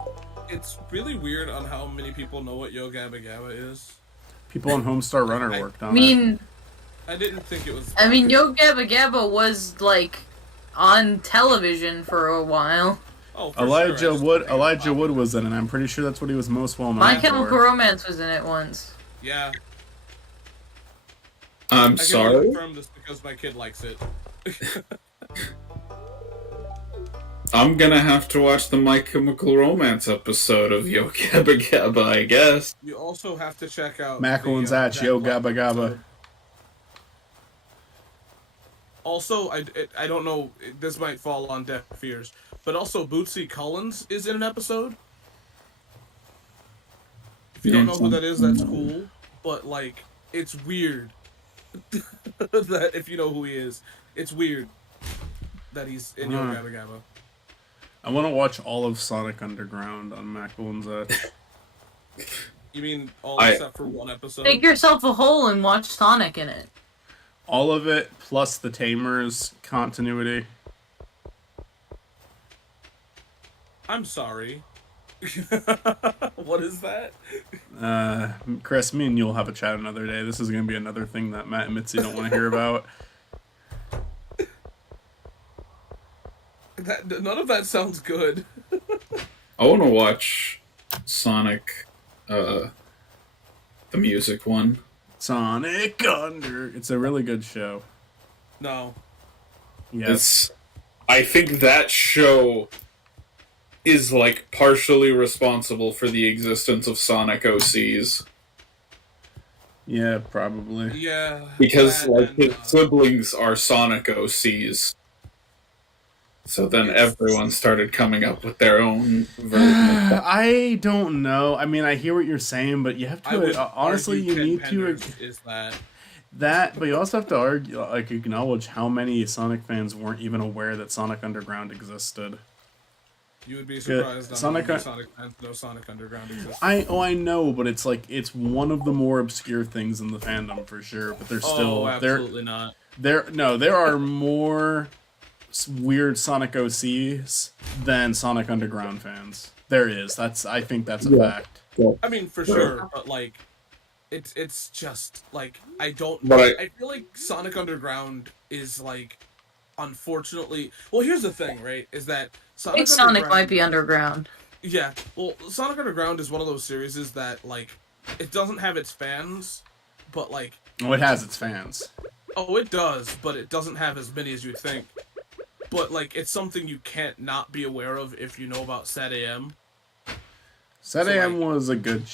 It's really weird on how many people know what Yo Gabba Gabba is. People on Homestar Runner worked on it. I didn't think it was. I mean, Yo Gabba Gabba was like on television for a while. Oh, Elijah Wood was in it. I'm pretty sure that's what he was most well known for. My Chemical Romance was in it once. Yeah. I'm sorry. I can confirm this because my kid likes it. I'm gonna have to watch the My Chemical Romance episode of Yo Gabba Gabba, I guess. You also have to check out Mackle and Zatch, Yo Gabba Gabba. Also, I don't know, this might fall on deaf ears, but also Bootsy Collins is in an episode. If you don't know who that is, that's cool. But, like, it's weird that if you know who he is, it's weird that he's in Yo Gabba Gabba. I want to watch all of Sonic Underground on Mackle and Zatch. You mean all except for one episode? Make yourself a hole and watch Sonic in it. All of it, plus the Tamers continuity. I'm sorry. What is that? Chris, me and you'll have a chat another day. This is going to be another thing that Matt and Mitzi don't want to hear about. None of that sounds good. I want to watch Sonic, the music one. Sonic Under. It's a really good show. No. Yes. I think that show is, like, partially responsible for the existence of Sonic OCs. Yeah, probably. Yeah. Because, like, his siblings are Sonic OCs. So then everyone started coming up with their own version. I don't know. I mean, I hear what you're saying, but you have to honestly. You need to. Is that? But you also have to argue, like, acknowledge how many Sonic fans weren't even aware that Sonic Underground existed. You would be surprised. Sonic fans know Sonic Underground exists. I know, but it's like it's one of the more obscure things in the fandom for sure. But they're still absolutely not. There are more weird Sonic OCs than Sonic Underground fans. There is. I think that's a fact. Yeah. I mean, for sure, but like, it's just like I feel like Sonic Underground is like, unfortunately. Well, here's the thing, right? Is that Sonic might be underground. Yeah. Well, Sonic Underground is one of those series that like, it doesn't have its fans, but like. Oh, it has its fans. Oh, it does, but it doesn't have as many as you think. But like, it's something you can't not be aware of if you know about Sad AM. Sad AM was a good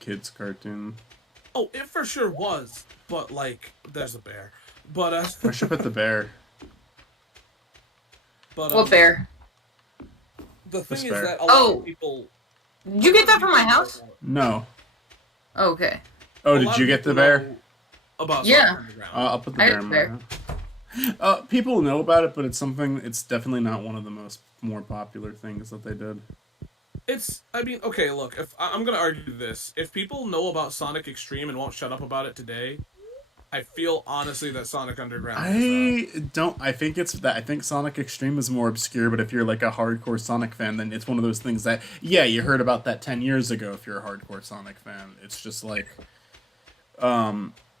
kids cartoon. Oh, it for sure was, but like, there's a bear. But Worship at the bear. But what bear? The thing is that a lot of people. Did you get that from my house? No. Okay. Oh, did you get the bear? About I'll put the bear in my house. People know about it, but it's definitely not one of the more popular things that they did. I mean, okay, look, if I'm gonna argue this, if people know about Sonic Extreme and won't shut up about it today, I feel honestly that Sonic Underground I think Sonic Extreme is more obscure, but if you're like a hardcore Sonic fan, then it's one of those things that, yeah, you heard about that 10 years ago if you're a hardcore Sonic fan. It's just like,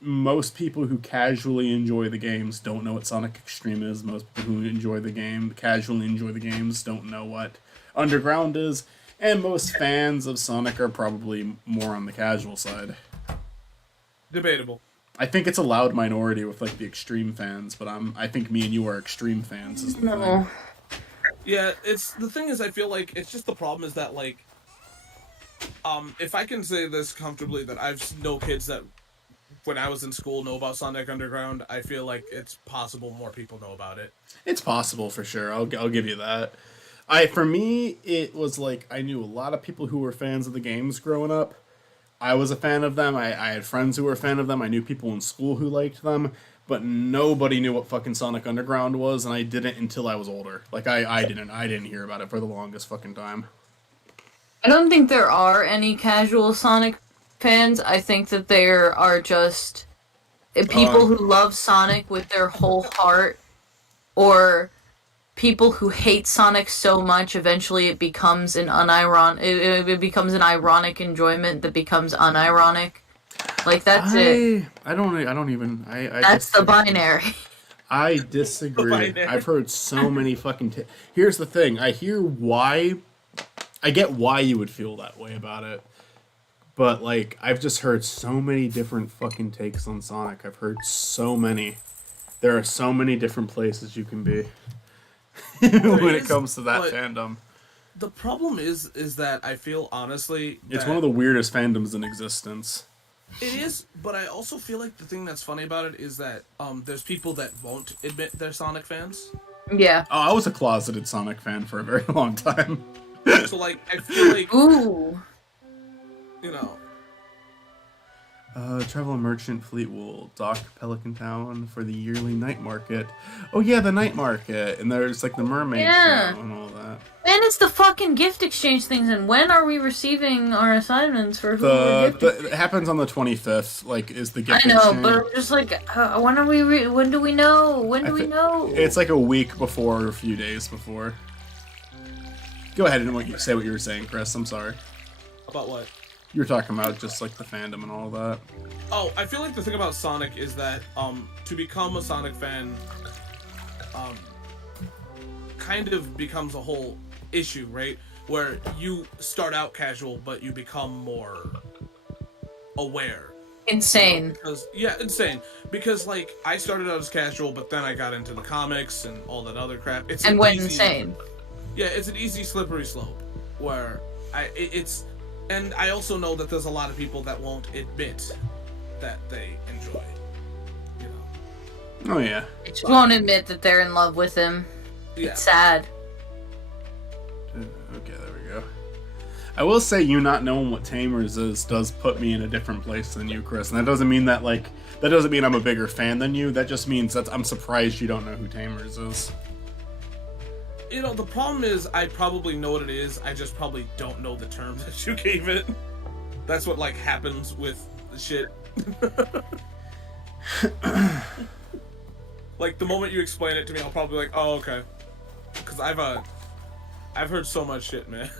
most people who casually enjoy the games don't know what Sonic Extreme is. Most people who casually enjoy the games don't know what Underground is. And most fans of Sonic are probably more on the casual side. Debatable. I think it's a loud minority with like the extreme fans, but I think me and you are extreme fans. Is the thing. Yeah, the thing is, I feel like it's just the problem is that like, if I can say this comfortably, that I've known kids that when I was in school know about Sonic Underground, I feel like it's possible more people know about it. It's possible for sure. I'll give you that. For me, it was like I knew a lot of people who were fans of the games growing up. I was a fan of them. I had friends who were a fan of them. I knew people in school who liked them, but nobody knew what fucking Sonic Underground was, and I didn't until I was older. Like I didn't hear about it for the longest fucking time. I don't think there are any casual Sonic fans. I think that there are just people who love Sonic with their whole heart, or people who hate Sonic so much, eventually it becomes an it becomes an ironic enjoyment that becomes unironic. Like that's it. That's the binary. I disagree. I've heard so many fucking. Here's the thing. I get why you would feel that way about it, but like I've just heard so many different fucking takes on Sonic. I've heard so many. There are so many different places you can be. When it comes to that fandom. The problem is that I feel honestly it's one of the weirdest fandoms in existence. It is, but I also feel like the thing that's funny about it is that there's people that won't admit they're Sonic fans. Yeah. Oh, I was a closeted Sonic fan for a very long time. So like I feel like ooh. You know. Travel Merchant Fleet will dock Pelican Town for the yearly night market. Oh yeah, the night market, and there's like the mermaid show and all that. And it's the fucking gift exchange things. And when are we receiving our assignments for who we're gifting? It happens on the 25th. Like, is the gift? I know, exchange. but I'm just like, when are we? When do we know? When do we know? It's like a week before or a few days before. Go ahead and say what you were saying, Chris. I'm sorry. About what? You were talking about just like the fandom and all that. Oh, I feel like the thing about Sonic is that to become a Sonic fan kind of becomes a whole issue, right? Where you start out casual, but you become more aware. Insane. Insane. Because like I started out as casual, but then I got into the comics and all that other crap. And went insane. Yeah, it's an easy slippery slope where and I also know that there's a lot of people that won't admit that they enjoy, you know. Oh yeah. They just won't admit that they're in love with him. Yeah. It's sad. Okay, there we go. I will say you not knowing what Tamers is does put me in a different place than you, Chris. And that doesn't mean that I'm a bigger fan than you. That just means that I'm surprised you don't know who Tamers is. You know, the problem is I probably know what it is. I just probably don't know the terms that you gave it. That's what like happens with the shit. Like, the moment you explain it to me, I'll probably be like, oh, okay. Because I've heard so much shit, man.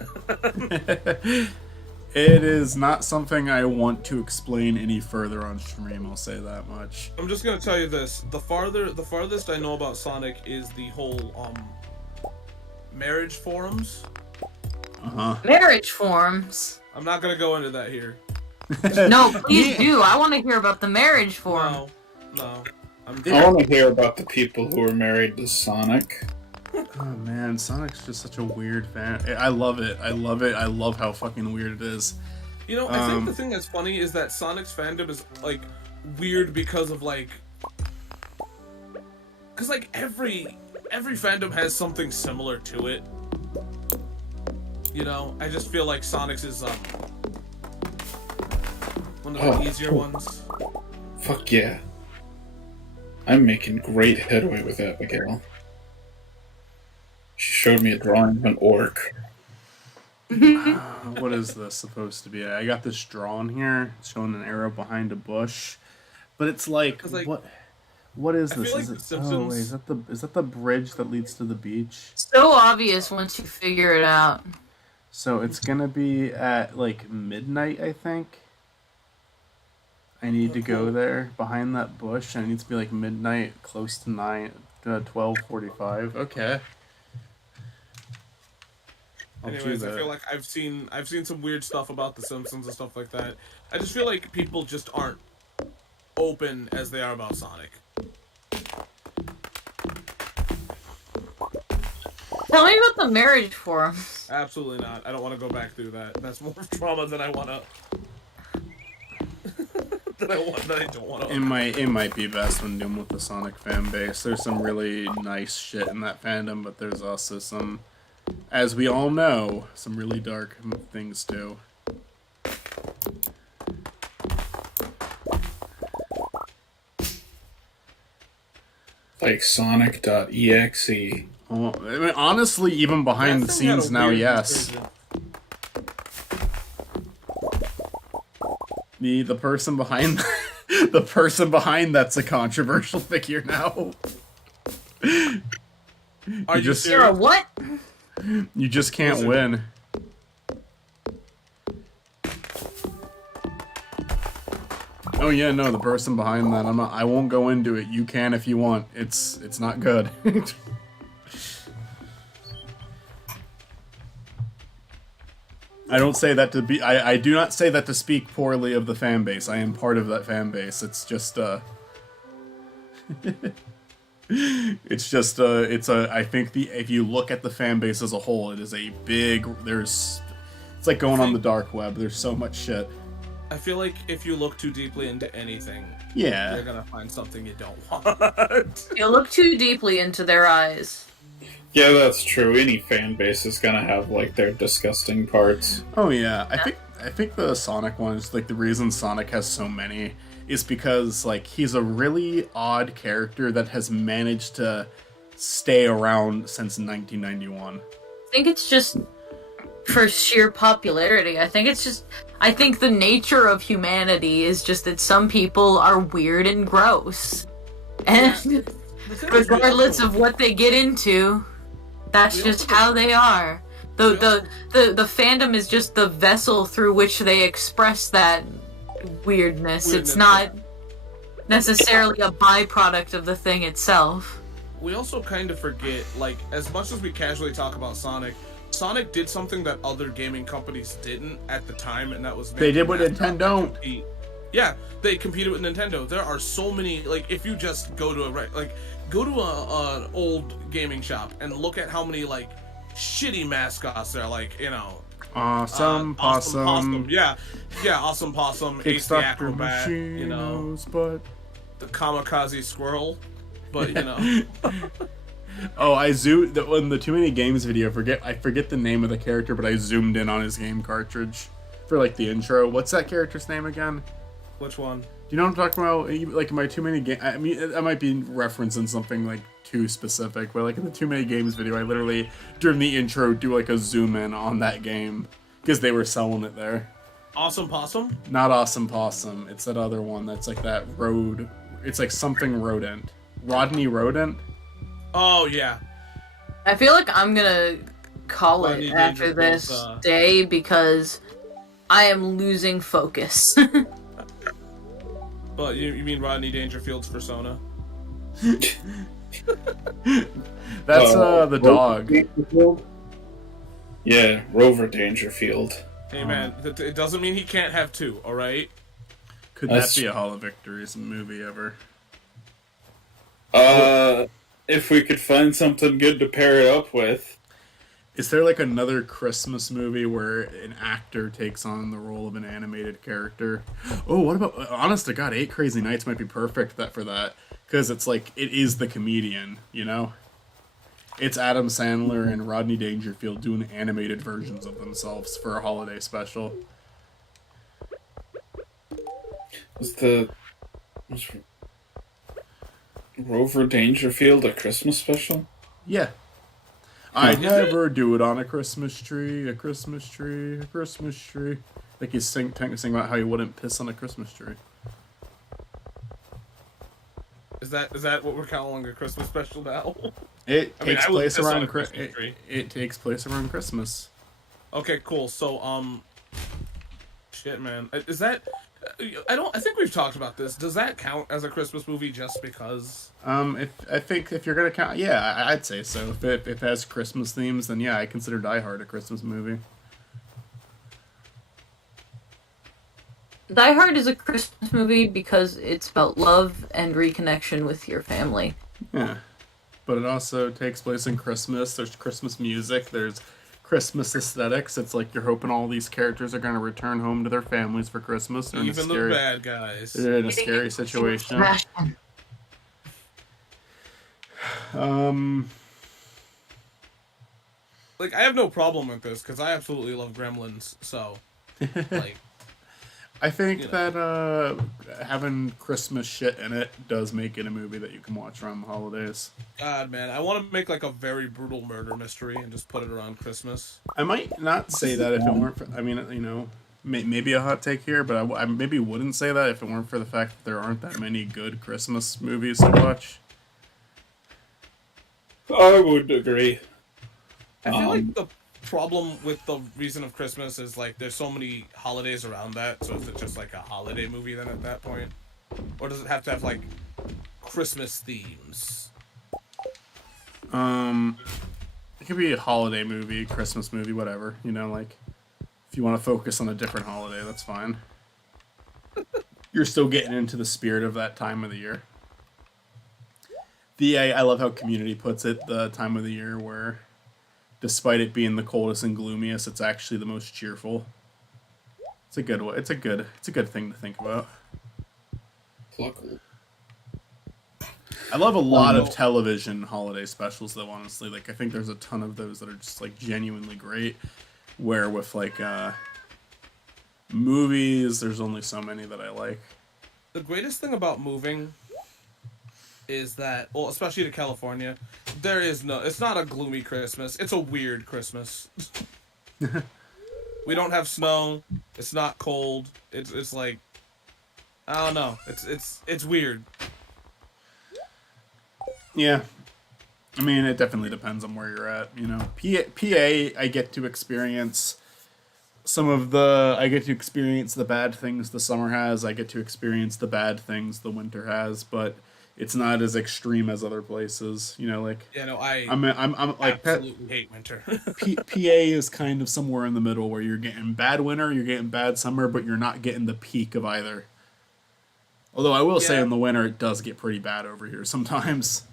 It is not something I want to explain any further on stream, I'll say that much. I'm just gonna tell you this. The farthest I know about Sonic is the whole, marriage forums. Marriage forums? I'm not gonna go into that here. No, please do. I want to hear about the marriage forum. No. I want to hear about the people who are married to Sonic. Oh man, Sonic's just such a weird fan. I love it. I love how fucking weird it is. You know, I think the thing that's funny is that Sonic's fandom is, like, weird because of, like... Because, like, every fandom has something similar to it. You know? I just feel like Sonic's is, one of the easier ones. Fuck yeah. I'm making great headway with Abigail. She showed me a drawing of an orc. What is this supposed to be? I got this drawn here. It's showing an arrow behind a bush, but it's like what is this? Like is it? Simpsons... Oh wait, is that the bridge that leads to the beach? So obvious once you figure it out. So it's gonna be at like midnight, I think. I need to go there behind that bush. And it needs to be like midnight, close to 12:45. Okay. Anyways, I feel like I've seen some weird stuff about The Simpsons and stuff like that. I just feel like people just aren't open as they are about Sonic. Tell me about the marriage forum. Absolutely not. I don't want to go back through that. That's more trauma than I want to... that I don't want to... It might be best when doing with the Sonic fan base. There's some really nice shit in that fandom, but there's also some... As we all know, some really dark things too. Like Sonic.exe. Oh, I mean, honestly, even behind the scenes now, yes. The person behind the person behind that's a controversial figure now. Are you You're a what? You just can't win. Oh yeah, no, the person behind that. I won't go into it. You can if you want. It's not good. I don't say that to be. I do not say that to speak poorly of the fan base. I am part of that fan base. It's just I think if you look at the fan base as a whole, it is a big, it's like going on the dark web. There's so much shit. I feel like if you look too deeply into anything, yeah, you're gonna find something you don't want. You look too deeply into their eyes. Yeah, that's true. Any fan base is gonna have, like, their disgusting parts. Oh yeah, I think the Sonic one is, like, the reason Sonic has so many is because, like, he's a really odd character that has managed to stay around since 1991. I think it's just for sheer popularity. I think the nature of humanity is just that some people are weird and gross. And regardless of what they get into, that's just how they are. The fandom is just the vessel through which they express that weirdness. It's not necessarily a byproduct of the thing itself. We also kind of forget, like, as much as we casually talk about Sonic did something that other gaming companies didn't at the time, and that was they did what Nintendo. Yeah, they competed with Nintendo. There are so many, like, if you just go to an old gaming shop and look at how many, like, shitty mascots there are, like, you know, Awesome Possum. Yeah, Awesome Possum, Ace the Acrobat, you know, but the Kamikaze Squirrel, but, you know. Oh, I zoomed on the Too Many Games video. I forget the name of the character, but I zoomed in on his game cartridge for, like, the intro. What's that character's name again? Which one? Do you know what I'm talking about? Like, my Too Many Games. I mean, I might be referencing something, like, too specific, but, like, in the Too Many Games video, I literally, during the intro, do, like, a zoom in on that game because they were selling it there. Awesome Possum? Not Awesome Possum. It's that other one that's like that road. It's like something rodent. Rodney Rodent. Oh yeah. I feel like I'm gonna call Rodney it after this day because I am losing focus. But you mean Rodney Dangerfield's persona? That's the dog. Yeah, Rover Dangerfield. Hey man, it doesn't mean he can't have two, alright? Could that be a Hall of Victories movie ever? If we could find something good to pair it up with. Is there like another Christmas movie where an actor takes on the role of an animated character? Oh, what about honest to God, 8 Crazy Nights might be perfect for that because it's like it is the comedian, you know. It's Adam Sandler and Rodney Dangerfield doing animated versions of themselves for a holiday special. Was Rover Dangerfield a Christmas special? Yeah. I never do it on a Christmas tree, a Christmas tree, a Christmas tree. Like he's sing about how he wouldn't piss on a Christmas tree. Is that what we're calling a Christmas special now? It takes place around it takes place around Christmas. Okay, cool. So shit, man. Is that I think we've talked about this. Does that count as a Christmas movie just because? If you're gonna count, yeah, I'd say so. If it has Christmas themes, then yeah, I consider Die Hard a Christmas movie. Die Hard is a Christmas movie because it's about love and reconnection with your family. Yeah, but it also takes place in Christmas. There's Christmas music. There's Christmas aesthetics. It's like you're hoping all these characters are going to return home to their families for Christmas. Even the bad guys. They're in a scary situation. Like, I have no problem with this because I absolutely love Gremlins. So, like, I think that having Christmas shit in it does make it a movie that you can watch around the holidays. God, man, I want to make like a very brutal murder mystery and just put it around Christmas. I might not say that if it weren't for, I mean, you know, maybe a hot take here, but I maybe wouldn't say that if it weren't for the fact that there aren't that many good Christmas movies to watch. I would agree. I feel like the problem with the reason of Christmas is like there's so many holidays around that, so is it just like a holiday movie then at that point? Or does it have to have like Christmas themes? It could be a holiday movie, Christmas movie, whatever, you know, like if you want to focus on a different holiday, that's fine. You're still getting into the spirit of that time of the year. I love how Community puts it, the time of the year where despite it being the coldest and gloomiest, it's actually the most cheerful. It's a good one. It's a good thing to think about. I love a lot of television holiday specials, though. Honestly, like I think there's a ton of those that are just like genuinely great. Where with like movies, there's only so many that I like. The greatest thing about moving is that, well, especially to California, it's not a gloomy Christmas. It's a weird Christmas. We don't have snow. It's not cold. It's like, I don't know. It's weird. Yeah. I mean, it definitely depends on where you're at, you know. PA, I get to experience I get to experience the bad things the summer has. I get to experience the bad things the winter has, but it's not as extreme as other places, you know, like... Yeah, no, I'm like absolutely hate winter. PA is kind of somewhere in the middle where you're getting bad winter, you're getting bad summer, but you're not getting the peak of either. Although I will say in the winter, it does get pretty bad over here sometimes.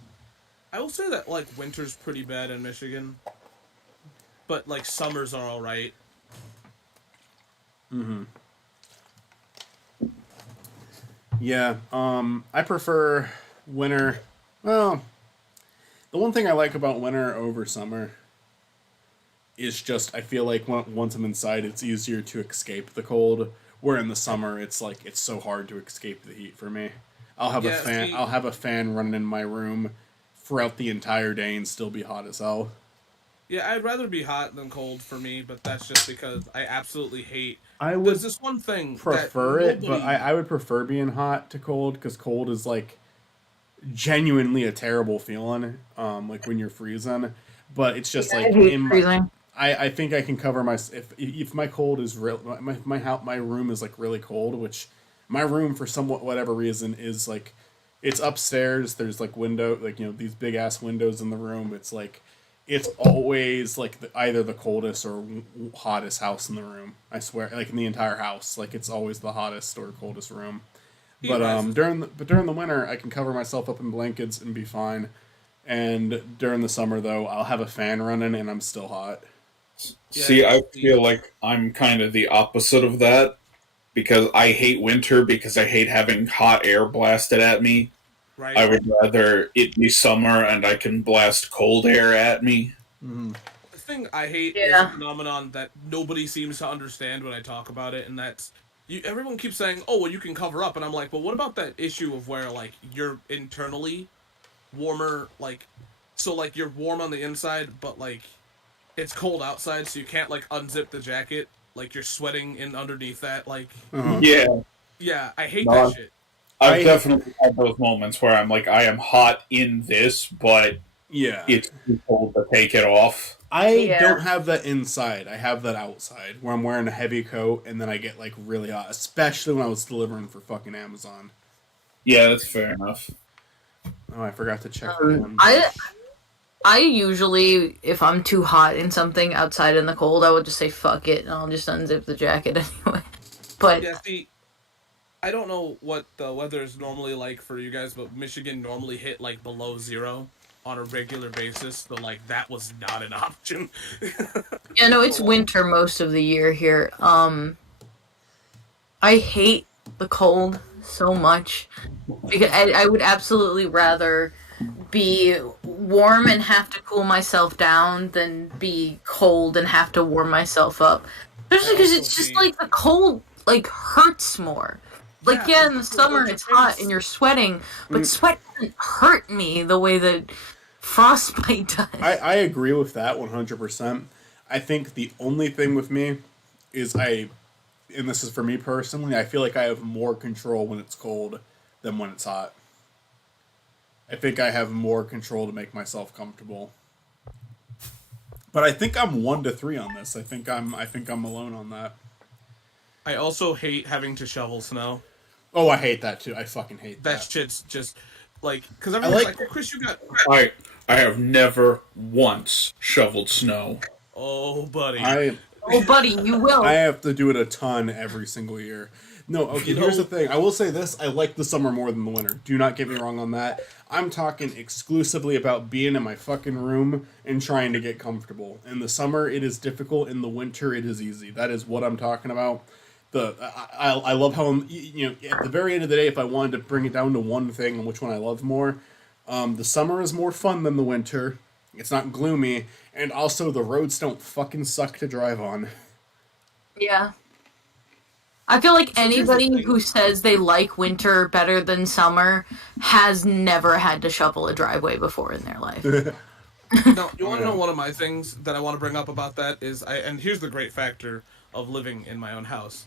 I will say that, like, winter's pretty bad in Michigan. But, like, summers are alright. Mm-hmm. Yeah, I prefer winter. Well, the one thing I like about winter over summer is just I feel like once I'm inside, it's easier to escape the cold. Where in the summer, it's like it's so hard to escape the heat for me. I'll have a fan running in my room throughout the entire day and still be hot as hell. Yeah, I'd rather be hot than cold for me, but that's just because I absolutely hate... There's this one thing prefer it, but I would prefer being hot to cold, because cold is like... genuinely a terrible feeling, like when you're freezing. But it's just like I hate freezing. I think I can cover my if my cold is real my room is like really cold, which my room for somewhat whatever reason is like it's upstairs. There's like these big ass windows in the room. It's like it's always like either the coldest or hottest house in the room. I swear, like in the entire house, like it's always the hottest or coldest room. But during the winter, I can cover myself up in blankets and be fine. And during the summer, though, I'll have a fan running and I'm still hot. See, I feel like I'm kind of the opposite of that because I hate winter because I hate having hot air blasted at me. Right. I would rather it be summer and I can blast cold air at me. The thing I hate is a phenomenon that nobody seems to understand when I talk about it, and that's everyone keeps saying, "Oh, well, you can cover up," and I'm like, "But what about that issue of where like you're internally warmer, like so like you're warm on the inside, but like it's cold outside, so you can't like unzip the jacket, like you're sweating in underneath that, like yeah, I hate that shit." I've definitely had those moments where I'm like, I am hot in this, but it's too cold to take it off. I don't have that inside. I have that outside, where I'm wearing a heavy coat, and then I get like really hot, especially when I was delivering for fucking Amazon. Yeah, that's fair enough. Oh, I forgot to check that one. I usually, if I'm too hot in something outside in the cold, I would just say fuck it, and I'll just unzip the jacket anyway. But yeah, see, I don't know what the weather is normally like for you guys, but Michigan normally hit like below 0 on a regular basis, so like that was not an option. Yeah, no, it's winter most of the year here. I hate the cold so much because I would absolutely rather be warm and have to cool myself down than be cold and have to warm myself up. Especially because it's just like the cold like hurts more. Like, in the summer it's hot and you're sweating, but sweat doesn't hurt me the way that frostbite does. I agree with that 100%. I think the only thing with me is and this is for me personally, I feel like I have more control when it's cold than when it's hot. I think I have more control to make myself comfortable. But I think I'm 1-3 on this. I think I'm alone on that. I also hate having to shovel snow. Oh, I hate that too. I fucking hate that. That shit's just like because everyone's like, "Oh, Chris, you got." I have never once shoveled snow. Oh, buddy. You will. I have to do it a ton every single year. No, okay, here's the thing. I will say this. I like the summer more than the winter. Do not get me wrong on that. I'm talking exclusively about being in my fucking room and trying to get comfortable. In the summer, it is difficult. In the winter, it is easy. That is what I'm talking about. I love how, at the very end of the day, if I wanted to bring it down to one thing and which one I love more, the summer is more fun than the winter. It's not gloomy. And also, the roads don't fucking suck to drive on. Yeah. I feel like anybody who says they like winter better than summer has never had to shovel a driveway before in their life. No, you want to know one of my things that I want to bring up about that is, and here's the great factor of living in my own house.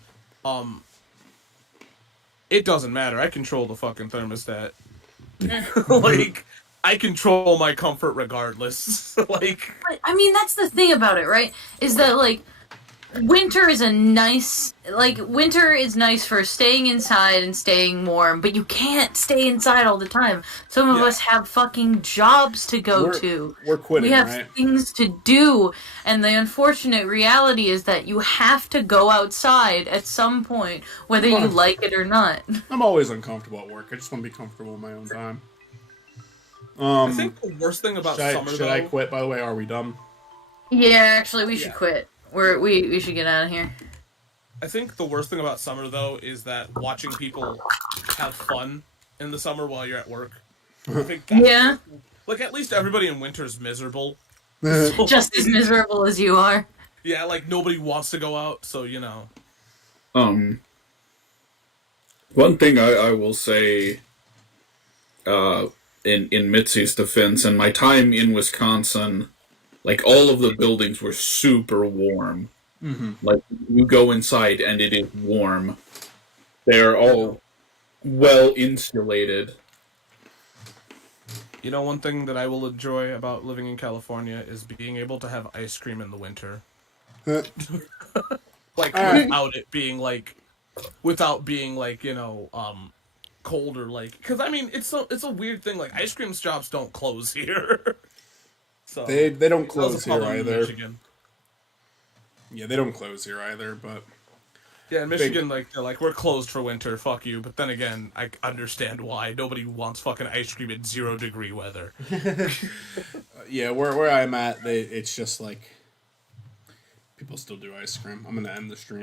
It doesn't matter. I control the fucking thermostat. Like, I control my comfort regardless. Like, I mean, that's the thing about it, right? Is that, like, winter is nice for staying inside and staying warm, but you can't stay inside all the time. Some of us have fucking jobs to go to. We're quitting, we have right? things to do, and the unfortunate reality is that you have to go outside at some point, whether you like it or not. I'm always uncomfortable at work. I just want to be comfortable in my own time. I think the worst thing about summer, should I quit, by the way? Are we done? Yeah, actually, we should quit. We should get out of here. I think the worst thing about summer, though, is that watching people have fun in the summer while you're at work. I think that's like, at least everybody in winter is miserable. Just as miserable as you are. Yeah, like, nobody wants to go out, so, you know. One thing I will say, in Mitzi's defense, in my time in Wisconsin, like, all of the buildings were super warm. Mm-hmm. Like, you go inside and it is warm. They're all well insulated. You know, one thing that I will enjoy about living in California is being able to have ice cream in the winter. Like, without being like, you know, cold or like, because I mean, it's a weird thing. Like, ice cream shops don't close here. So they don't close here either. Michigan. Yeah, they don't close here either, but yeah, in Michigan, like they're like, we're closed for winter, fuck you. But then again, I understand why. Nobody wants fucking ice cream in 0-degree weather. Yeah, where I'm at, it's just like people still do ice cream. I'm gonna end the stream.